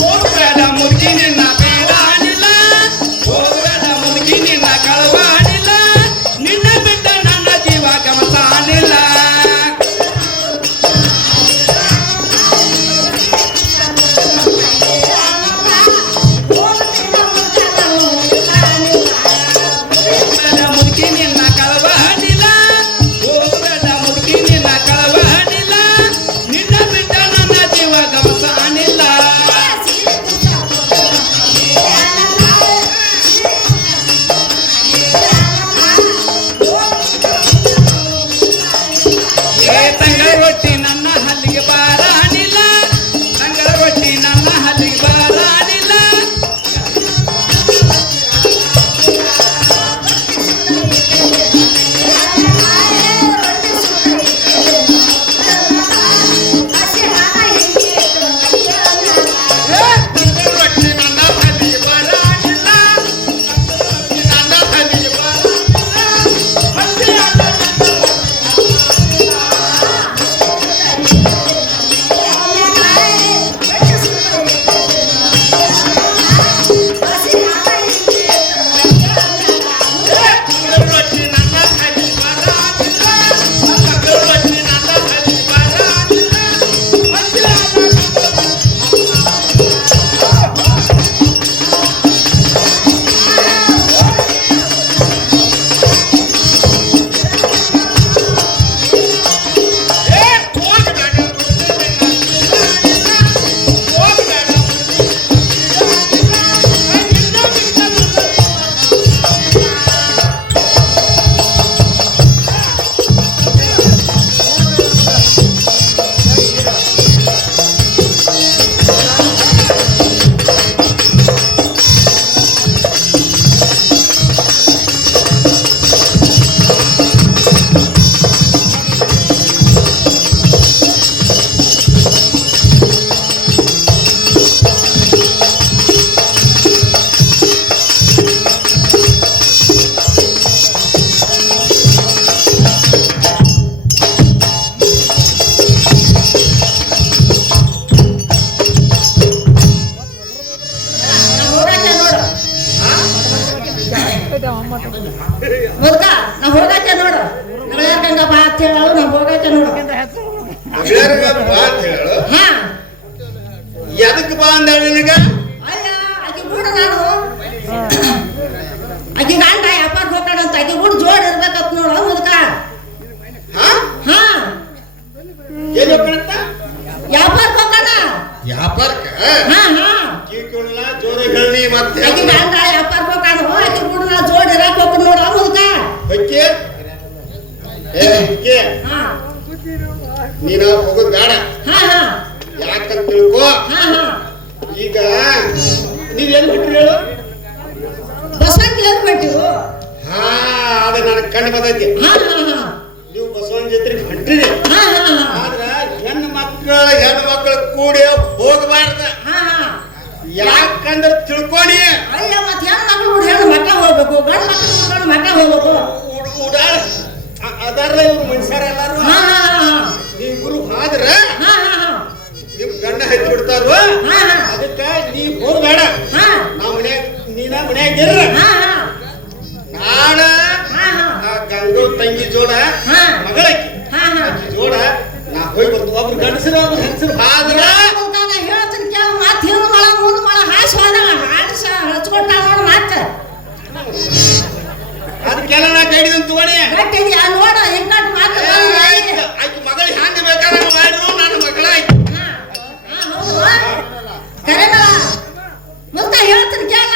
ಹೋಗ್ಬೇಡ ಮುದ್ಕಿ ನಿನ್ನ ಬೇಡ ನಿಲ್ಲ ಎದಕ್ಕೆ ಬಾ ಅಂದ ನಿನಗ ಅಯ್ಯ ಆಕಿ ಕೂಡ ನಾನು ಆಕಿ ಗಂಡ ವ್ಯಾಪಾರ ಹೋಗ್ತಾಡಂತ ಆಕಿ ಕೂಡ ಜೋಡ್ ಇರ್ಬೇಕತ್ ನೋಡು ಮುದುಕ ಹಾ ಹಾ ಏನ್ ಹೋಗ್ಬೇಕಂತ ವ್ಯಾಪಾರ ಹೋಗ್ತಾನ ವ್ಯಾಪಾರಕ್ಕ ಹಾ ಹಾ ಜೀವನ ಜೋರ ಹೇಳಿ ಮತ್ತೆ ಆಕಿ ಗಂಡ ವ್ಯಾಪಾರ ಹೋಗ್ತಾನ ಆಕಿ ಕೂಡ ನಾ ಜೋಡ್ ಇರಾಕ್ ಹೋಗ್ತಾನ ನೋಡು ಮುದುಕ ಹೊಕ್ಕೆ ಏ ಹೊಕ್ಕೆ ಹಾ ನೀನು ಹೋಗೋದು ಬೇಡ ಹಾ ಹಾ ಯಾಕಂತ ತಿಳ್ಕೋ ಹಾ ಹಾ ಈಗ ನೀವೇನು ಬಿಟ್ರಿ ಹೇಳು ಬಸವನ್ ಕೇಳ್ಬಿಟ್ಟಿವು ಹಾ ಅದ ನನಗೆ ಕಂಡು ಬಂದೈತಿ ಹಾ ಹಾ ಹಾ ನೀವು ಬಸವನ ಜಾತ್ರೆಗೆ ಹೊಂಟಿರಿ ಹಾ ಹಾ ಆದ್ರ ಹೆಣ್ಣು ಮಕ್ಕಳು ಕೂಡಿ ಹೋಗಬಾರ್ದ ಹಾ ಹಾ ಯಾಕಂದ್ರೆ ತಿಳ್ಕೊಡಿ ಅಯ್ಯ ಮತ್ತೆ ಹೆಣ್ಣು ಮಕ್ಕಳು ಹೆಣ್ಣು ಮಕ್ಕ ಹೋಗ್ಬೇಕು ಗಂಡು ಮಕ್ಕಳು ಮಕ್ಕ ಹೋಗ್ಬೇಕು ಉಡಾಳ ಅದಾರಲ್ಲ ಇವ್ರು ಮನುಷ್ಯರ ಎಲ್ಲಾರು ಹಾ ಹಾ ಹಾ ನೀವು ಗುರು ಆದ್ರ ಹಾ ಹಾ ಹಾ ನಿಮ್ ಗಂಡ ಹಚ್ಚಿ ಬಿಡ್ತಾರ ಹಾ ಹಾ ಅದಕ್ಕ ನೀ ಹೋಗ್ಬೇಡ ಹಾ ನಾ ಮನ್ಯಾಗ ನೀನ ಮನ್ಯಾಗ ಇರ ಹಾ ಹಾ ನಾಡ ಹಾ ಹಾ ಆ ಗಂಗೋ ತಂಗಿ ಜೋಡ ಹಾ. ಮಗಳಕ್ಕಿ ಹಾ ಹಾ ಅಕ್ಕಿ ಜೋಡ ನಾ ಹೋಗಿ ಬರ್ತು ಒಬ್ರು ಗಂಡಸರು ಒಬ್ರು ಹೆಂಗಸರು ಆದ್ರ ಹೇಳ್ತೀನಿ ಕೇಳ ಮತ್ತೆ ಹಿಂದ್ ಮಳ ಮುಂದ್ ಮಳ ಹಾಸಿ ಹೋದ ಹಾಸಿ ಹಚ್ಕೊಟ್ಟ ನೋಡು ಮತ್ತೆ ಅದಕ್ಕೆಲ್ಲ ನಾ ಕೈಡಿದಂತ ತಗೋಣಿ ಗಟ್ಟಿದ್ಯಾ ನೋಡ ಹಿಂಗಾಟ್ ಮಾತು ಆಕಿ ಮಗಳು ಹ್ಯಾಂಗ ಬೇಕಾದ್ರೆ ಮಾಡಿದ್ರು ನನ್ನ ಮಗಳ ಆಯ್ತು ಕರೆನ ಮುಕ್ತ ಹೇಳ್ತೀನಿ ಕೇಳ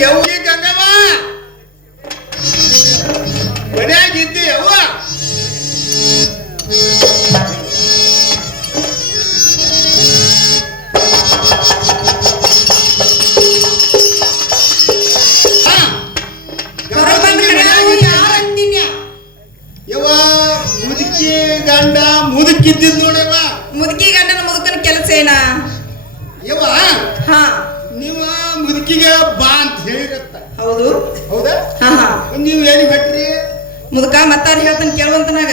ಯವ್ವಿ ಗಂಗವ್ವ ಮನ್ಯಾಗ ಇದ್ದಿ ಯವ್ವ ಯವ್ವ ಮುದುಕಿ ಗಂಡ ಮುದುಕಿದ್ದಿದ್ ನೋಡವ್ವ ಮುದುಕಿ ಗಂಡನ ಮುದುಕನ ಕೆಲಸ ಏನ ಯವ್ವ ಹಾ ನೀವ ಮುದುಕಿಗೆ ಬಾ ಅಂತ ಹೇಳಿರತ್ತ ಹೌದು ಹೌದಾ ಹಾ ಹಾ ನೀವು ಏನು ಬಿಟ್ರಿ ಮುದುಕ ಮತ್ತಾರ ಹೇಳ್ತಾನೆ ಕೇಳುವಂತನಾಗ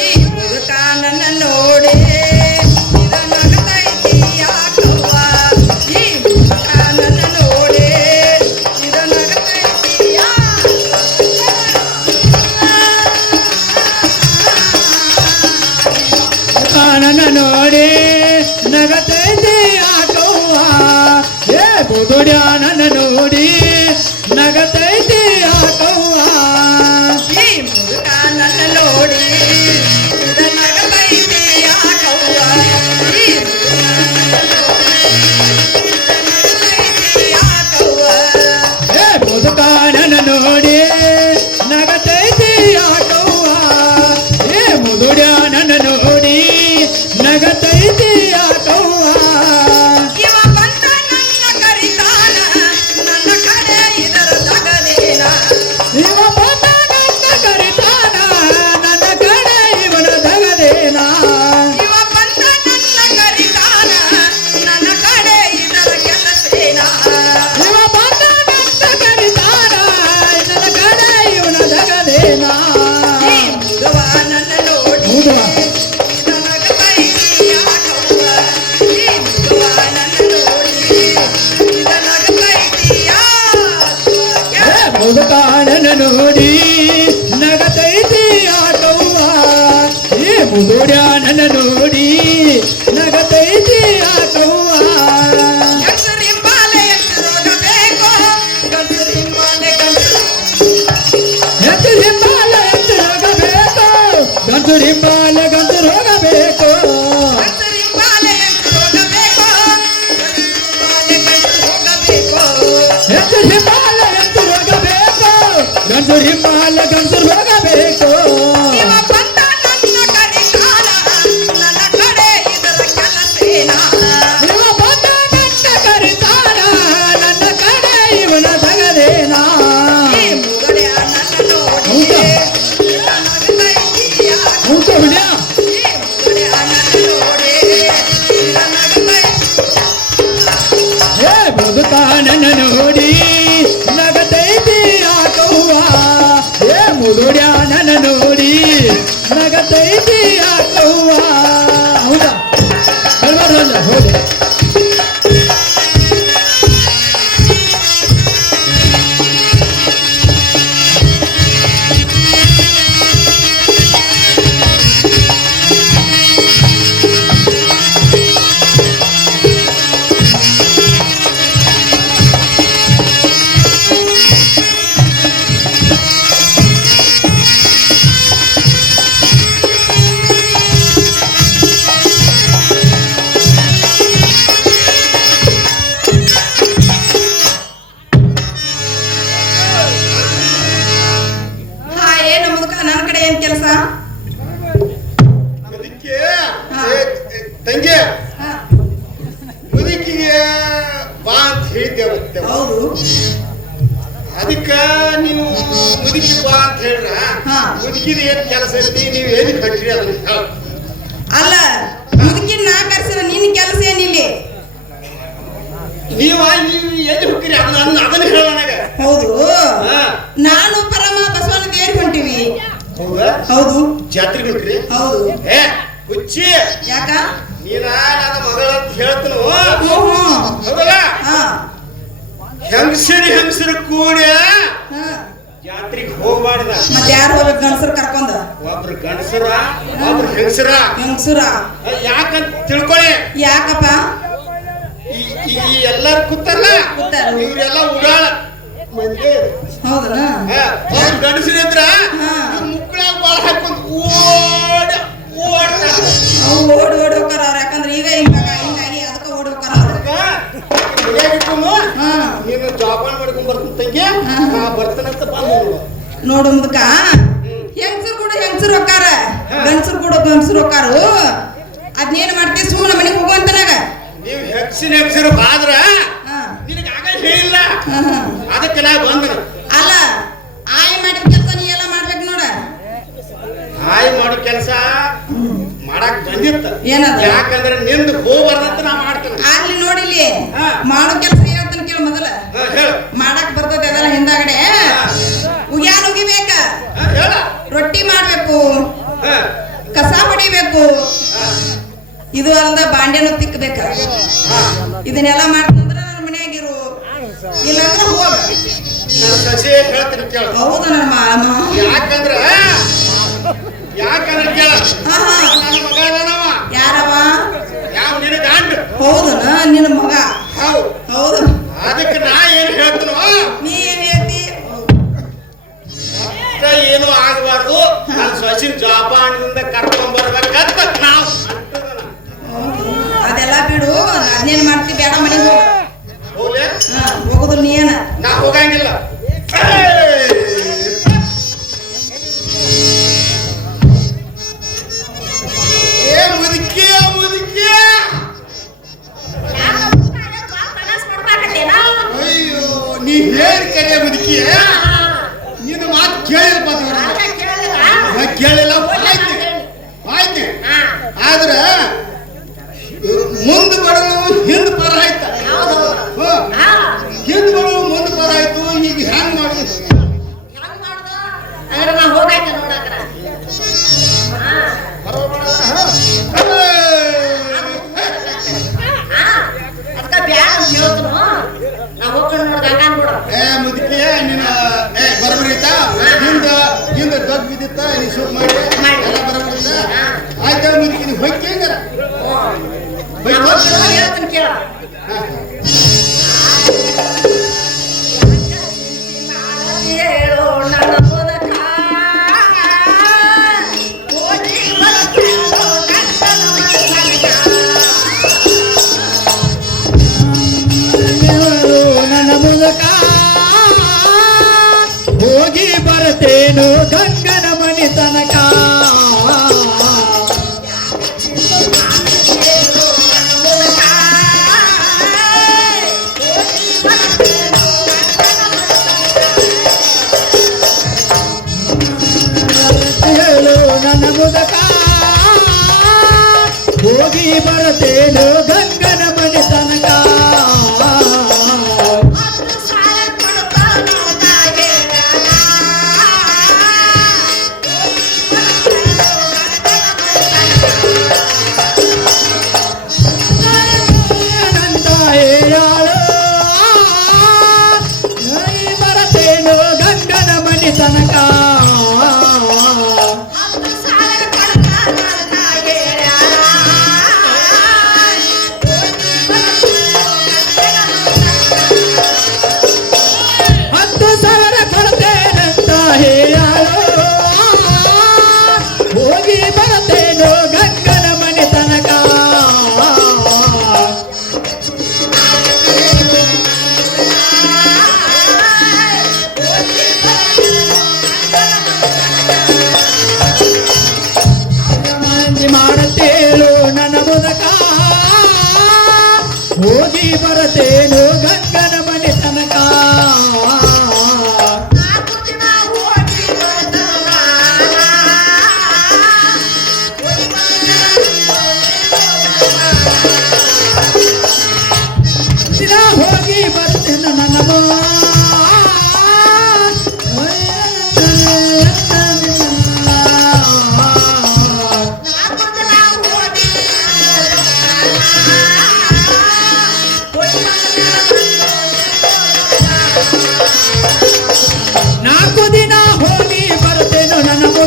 ಈ ಮುದುಕ ನನ್ನ ನೋಡಿ ಇದ ನಗತೈತಿ ಯಾಕವ್ವ ಈ ಮುದುಕ ನನ್ನ ನೋಡಿ ಇದ ನಗತೈತಿ ನನ್ನ ನೋಡಿ ನಗತೈತಿ ಆಟವ್ವ ಏ ಬುದುಡ್ಯ ನನ್ನ ನೋಡಿ ನಗತೈತಿ ಆಟವ್ವ ಈ ಮುದುಕ ನನ್ನ ನೋಡಿ ಇದ ನಗತೈತಿ ಯಾಕವ್ವ ಈ ಮುದುಕ ಯಾಕವ್ವ ಏ ಮುದುಕ ನನ್ನ ನೋಡಿ ನಗತೈತಿ ಆಟವ್ವ ಏ ಮುದುಡ್ಯ ನನ್ನ ನೋಡಿ ನಗತೈತಿ ಆಟವ್ವ ಇವ ಬಂದ ನನ್ನ ಕರಿತಾನ ನನ್ನ ಕಡೆ ಇದರ ತಗಲೇನ ಇವ ಬಂದ ನನ್ನ ಕರಿತಾನ ನನ್ನ ಕಡೆ ಇವನ ದಗದೇನ ಇವ ಬಂದ ನನ್ನ ಕರಿತಾನ ನನ್ನ ಕಡೆ ಇದರ ಕೆಲಸೇನ ಇವ ಬಂದ ನನ್ನ ಕರಿತಾನ ನನ್ನ ಕಡೆ ಇವನ ದಗದೇನ ಈ ಮುದುವ ನನ್ನ ನೋಡಿ ಮುದುವ. ಇದ ನಗತೈತಿ ಯಾಕವ್ವ ಈ ಮುದುವ ನನ್ನ ನೋಡಿ ಇದ ನಗತೈತಿ ಯಾಕವ್ವ ಏ ಮುದುಕಾನನ ನೋಡಿ ನಗತೈತಿ ಆಟವ್ವ ಏ ಮುದುಡ್ಯ ನನ್ನ ನೋಡಿ ನಗತೈತಿ ಆಟವ್ವ ಗಂಡಸರಿಂಬಾಲೆ ಎತ್ತರೋಗಬೇಕು ಗಂಡಸರಿಂಬಾಲೆ ಎತ್ತು ಹಿಂಬಾಲ ಎತ್ತು ಹೋಗಬೇಕು ಗಂಟು ಹಿಂಬಾಲ ಗಂಟು ಹೋಗಬೇಕು ಗಂಡಸರಿಂಬಾಲೆ ಎತ್ತರೋಗಬೇಕು ಗಂಡಸರಿಂಬಾಲೆ ಹೋಗಬೇಕು ಎತ್ತು ಹಿಂಬಾಲ ಎತ್ತು ಹೋಗಬೇಕು ಗಂಟು ಹಿಂಬಾಲ ಗಂಟು ಹೋಗಬೇಕು ಇವ ಬಂದ ನನ್ನ ಕರಿತಾನ ನನ್ನ ಕಡೆ ಇದರ ಕೆಲಸೇನ ಇವ ಬಂದ ನನ್ನ ಕರಿತಾನ ನನ್ನ ಕಡೆ ಇವನ ದಗದೇನ ಈ ಮುಗಡೆಯ ನನ್ನ ನೋಡಿ ಹೌದಾ? ನಗತೈತಿ ಯಾಕವ್ವ? ಹೌದಾ? ನೋಡಿ ನಗತೈತಿ ಯಾಕವ್ವ ಹೌದಾ ಹೇಳ್ಬಾರ್ದಲ್ಲ ಹೋದೆ ಹಾ ಏನು ಮುದುಕ ನನ್ನ ಕಡೆ ಏನ್ ಕೆಲಸ ಅದಕ್ಕೆ ಹಾ. ತಂಗಿ ಹಾ, ಮುದುಕಿಗೆ ಬಾ ಅಂತ ಹೇಳಿದ್ದೆ ಅವತ್ತೆ. ಹೌದು ಅದಕ್ಕ ನೀವು ಮುದುಕಿ ಬಾ ಅಂತ ಹೇಳ್ರ ಹಾ. ಮುದುಕಿದ ಏನ್ ಕೆಲಸ ಐತಿ ನೀವು ಏನ್ ಕಟ್ರಿ ಅದನ್ನ ಹೇಳು. ಅಲ್ಲ ಮುದುಕಿನ ನಾ ಕರ್ಸಿರ ನಿನ್ನ ಕೆಲಸ ಏನಿಲ್ಲಿ ನೀವು ಎಲ್ಲಿ ಹೋಗ್ತೀರಿ ಅದನ್ನ ಹೇಳ ನನಗ. ಹೌದು ಹಾ. ನಾನು ಪರಮ ಬಸವನ ದೇವ್ರಿಗೆ ಹೊಂಟಿವಿ ಹೌದಾ ಹೌದು ಜಾತ್ರೆಗೆ ಹೊಂಟ್ರಿ ಹೌದು ಏ ಹುಚ್ಚಿ ಯಾಕ ನೀನ ನನ್ನ ಮಗಳ ಅಂತ ಹೇಳ್ತನು ಹ್ಮ್. ಹೌದಲ್ಲ ಹಾ ಹೆಂಗಸರು ಕೂಡಿ ಹಾ. ಜಾತ್ರೆಗೆ ಹೋಗ್ಬಾರ್ದ. ಮತ್ತೆ ಯಾರು ಹೋಗ್ಬೇಕು ಗಂಡಸರು ಕರ್ಕೊಂಡ ಒಬ್ರು ಗಂಡಸರ ಒಬ್ರು ಹೆಂಗಸರ ಹೆಂಗಸುರ ಯಾಕಂತ ತಿಳ್ಕೊಳ್ಳಿ. ಯಾಕಪ್ಪ ಈ ಎಲ್ಲಾರು ಕೂತಾರಲ್ಲ ಕೂತಾರು. ಇವ್ರೆಲ್ಲ ಉಡಾಳ ಮಂದಿ. ಹೌದನ ಒಬ್ರು ಗಂಡಸರಿದ್ರ ಹಾ. ಮುಕ್ಕಳಾಗ ಬಾಳ ಹಾಕೊಂಡ್ ಓಡ್ತಾರ. ಅವು ಓಡಿ ಓಡಿ ಹೋಗಾರ ಅವ್ರು ಯಾಕಂದ್ರೆ ಈಗ ಹಿಂಗಾಗಿ ಅದಕ್ಕೆ ಓಡಿ ಹೋಗಾರ ಅವ್ರು ಹಾ ನೀನು ಜೋಪಾನ ಮಾಡ್ಕೊಂಡ್ ಬರ್ತೀನಿ ತಂಗಿ ನಾ ಬರ್ತಾನಂತ ಬಂದು ನೋಡು ಮುದಕ ಹೆಂಗಸರು ಕೂಡ ಹೆಂಗಸರು ಹೋಗಾರ ಗಂಡಸರು ಕೂಡ ಗಂಡಸರು ಹೋಗಾರು ಅದ್ನೇನ್ ಮಾಡ್ತೀವಿ ಸುಮ್ಮನೆ ಮನೆಗೆ ಹೋಗುವಂತನಾಗ ನೀವು ಹೆಂಗಸರು ಆದ್ರ ಹಾ ನಿನಗೆ ಆಗ ಹೇಳಿಲ್ಲ ಹಾ ಹಾ ಅದಕ್ಕೆ ನಾ ಬಂದನ. ಅಲ್ಲ ಆಯ್ ಮಾಡಿದ ಕೆಲಸ ನೀ ಎಲ್ಲ ಮಾಡ್ಬೇಕು ನೋಡ ಹಾಯ್ ಮಾಡೋ ಕೆಲಸ ಮಾಡಕ್ ಬಂದಿತ್ತ ಏನದ? ಯಾಕಂದ್ರೆ ನಿಂದು ಹೋಗ್ಬಾರ್ದಂತ ನಾ ಮಾಡ್ತೇನೆ. ಅಲ್ಲಿ ನೋಡಿಲಿ ಹಾ. ಮಾಡೋ ಕೆಲಸ ಏನಂತ ಕೇಳ ಮೊದಲ ಹೇಳು ಮಾಡಕ್ ಬರ್ತದೆ ಅದೆಲ್ಲ ಹಿಂದಾಗಡೆ ಉಗ್ಯಾನ್ ಉಗಿಬೇಕ ಹೇಳ ರೊಟ್ಟಿ ಮಾಡ್ಬೇಕು ಹಾ ಕಸ ಹೊಡಿಬೇಕು ಇದು ಅಲ್ದ ಬಾಂಡೆನೂ ತಿಕ್ಕಬೇಕ ಇದನ್ನೆಲ್ಲ ಮಾಡ್ತಂದ್ರ ನನ್ನ ಮನ್ಯಾಗಿರು ಇಲ್ಲಾಂದ್ರ ಹೋಗ ನನ್ನ ಸಸಿ ಹೇಳ್ತೀನಿ ಕೇಳು. ಹೌದು ನನ್ನ ಮಾಮ ಯಾಕಂದ್ರ ಕೇಳ ಹಾ ಹಾ ನನ್ನ ಮಗ ಇದಾನವ. ಯಾರವ ಯಾವ ನಿನ್ನ ಗಂಡ ಹೌದನ ನಿನ್ನ ಮಗ ಹೌದು. ಹೌದು ಅದಕ್ಕೆ ನಾ ಏನ್ ಹೇಳ್ತೀನೋ ನೀ ಏನ್ ಹೇಳ್ತಿ ಏನು ಆಗಬಾರ್ದು. ನನ್ನ ಸಸಿನ ಜೋಪಾನದಿಂದ ಕರ್ಕೊಂಡ್ ಬರ್ಬೇಕಂತ ನಾವು ಅದೆಲ್ಲ ಬಿಡು ಅದ್ನೇನ್ ಮಾಡ್ತಿ ಬೇಡ ಮನೆಗೆ ಹೋಗ ಹೋಗ್ಲೆ ಹಾ ಹೋಗುದ್ರು ನೀ ಏನ ನಾ ಹೋಗಂಗಿಲ್ಲ. ಏ ಮುದುಕಿ ಅಯ್ಯೋ ನೀ ಹೇಳಿ ಕರೆ ಮುದುಕಿ ನಿನ್ನ ಮಾತು ಕೇಳಿಲ್ಪ ಕೇಳಿಲ್ಲ ಆಯ್ತು ಆದ್ರ ಮುಂದೆ ಬಡಲು ಹಿಂದ್ ಪರ ಆಯ್ತ ಹಿಂದ್ ಬಡಲು ಮುಂದೆ ಪರ ಆಯ್ತು. ಈಗ ಹ್ಯಾಂಗ್ ಮಾಡುದು ಅಂದ್ರೆ ನಾ ಹೋಗಾಯ್ತು ನೋಡಕ್ರ ಅದಕ್ಕ ಬ್ಯಾಡ ಅಂತ ಹೇಳ್ತನು ನಾ ಹೋಗ್ಕೊಂಡು ನೋಡ್ ಗಂಗಾನ್ ಬಿಡು ಏ ಮುದುಕಿ ನಿನ್ನ ಬರಬರಿ ಐತಾ ಹಿಂದ ದೊಡ್ಡ ಬಿದ್ದಿತ್ತ ನೀ ಶೂಟ್ ಮಾಡಿ ಎಲ್ಲ ಬರಬರಿ ಐತಾ ಆಯ್ತಾ ಮುದುಕಿ ನೀ ಹೊಯ್ಕೆ ಹೆಂಗಾರ ಹೇಳ್ತೀನಿ ಕೇಳ ಹೇಳು ನನ್ನ ಮೂಲಕ ಹೋಗಿ ಬರುತ್ತೇನೋ ಗಂಡನ ಮನೆತನಕ. ನನ್ನ ಮೂಲಕ ಹೋಗಿ ಬರ್ತೇನು ಗಂಗನ ಮನೆ ತನಕ ಹೇಳು ನನ್ನ ಮೂಲಕ ಹೋಗಿ ಬರ್ತೇನು ಗಂಗನ ಮನೆ ತನಕ ಸಾಲ ಕೊಡ್ತಾನೋ ತಾಯಿಗೆ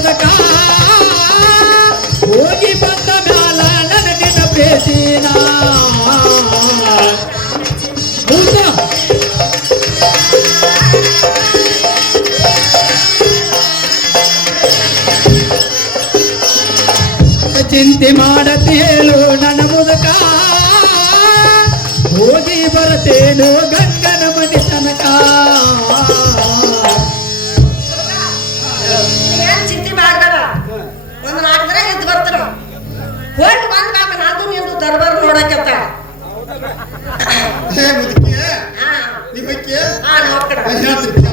ಮುದಕ ಹೋಗಿ ಬಂದ ಮ್ಯಾಲ ನನಗಿನ ಪ್ರೀತಿನ ಚಿಂತೆ ಮಾಡತೇಳು ನನ್ನ ಮುದಕ ಹೋಗಿ ಬರ್ತೇನು ಗಂಗನ ಮನೆ ತನಕ ಏನ್ ಚಿಂತೆ ಮಾಡ್ಬೇಡ ಒಂದ್ 4 ದಿನ ಇದ್ದು ಬರ್ತಾನ ಹೋಗಿ ಬಂದಾಗ ನಾನು ನಿಂದು ದರ್ಬಾರ್ ನೋಡಕತ್ತ ಮುದುಕಿ ಹಾ ನಿಮ್ಮಕ್ಕೆ ಹಾ ನೋಡ್ಕಡ ಹೇಳ್ತಿರ್ತೀಯ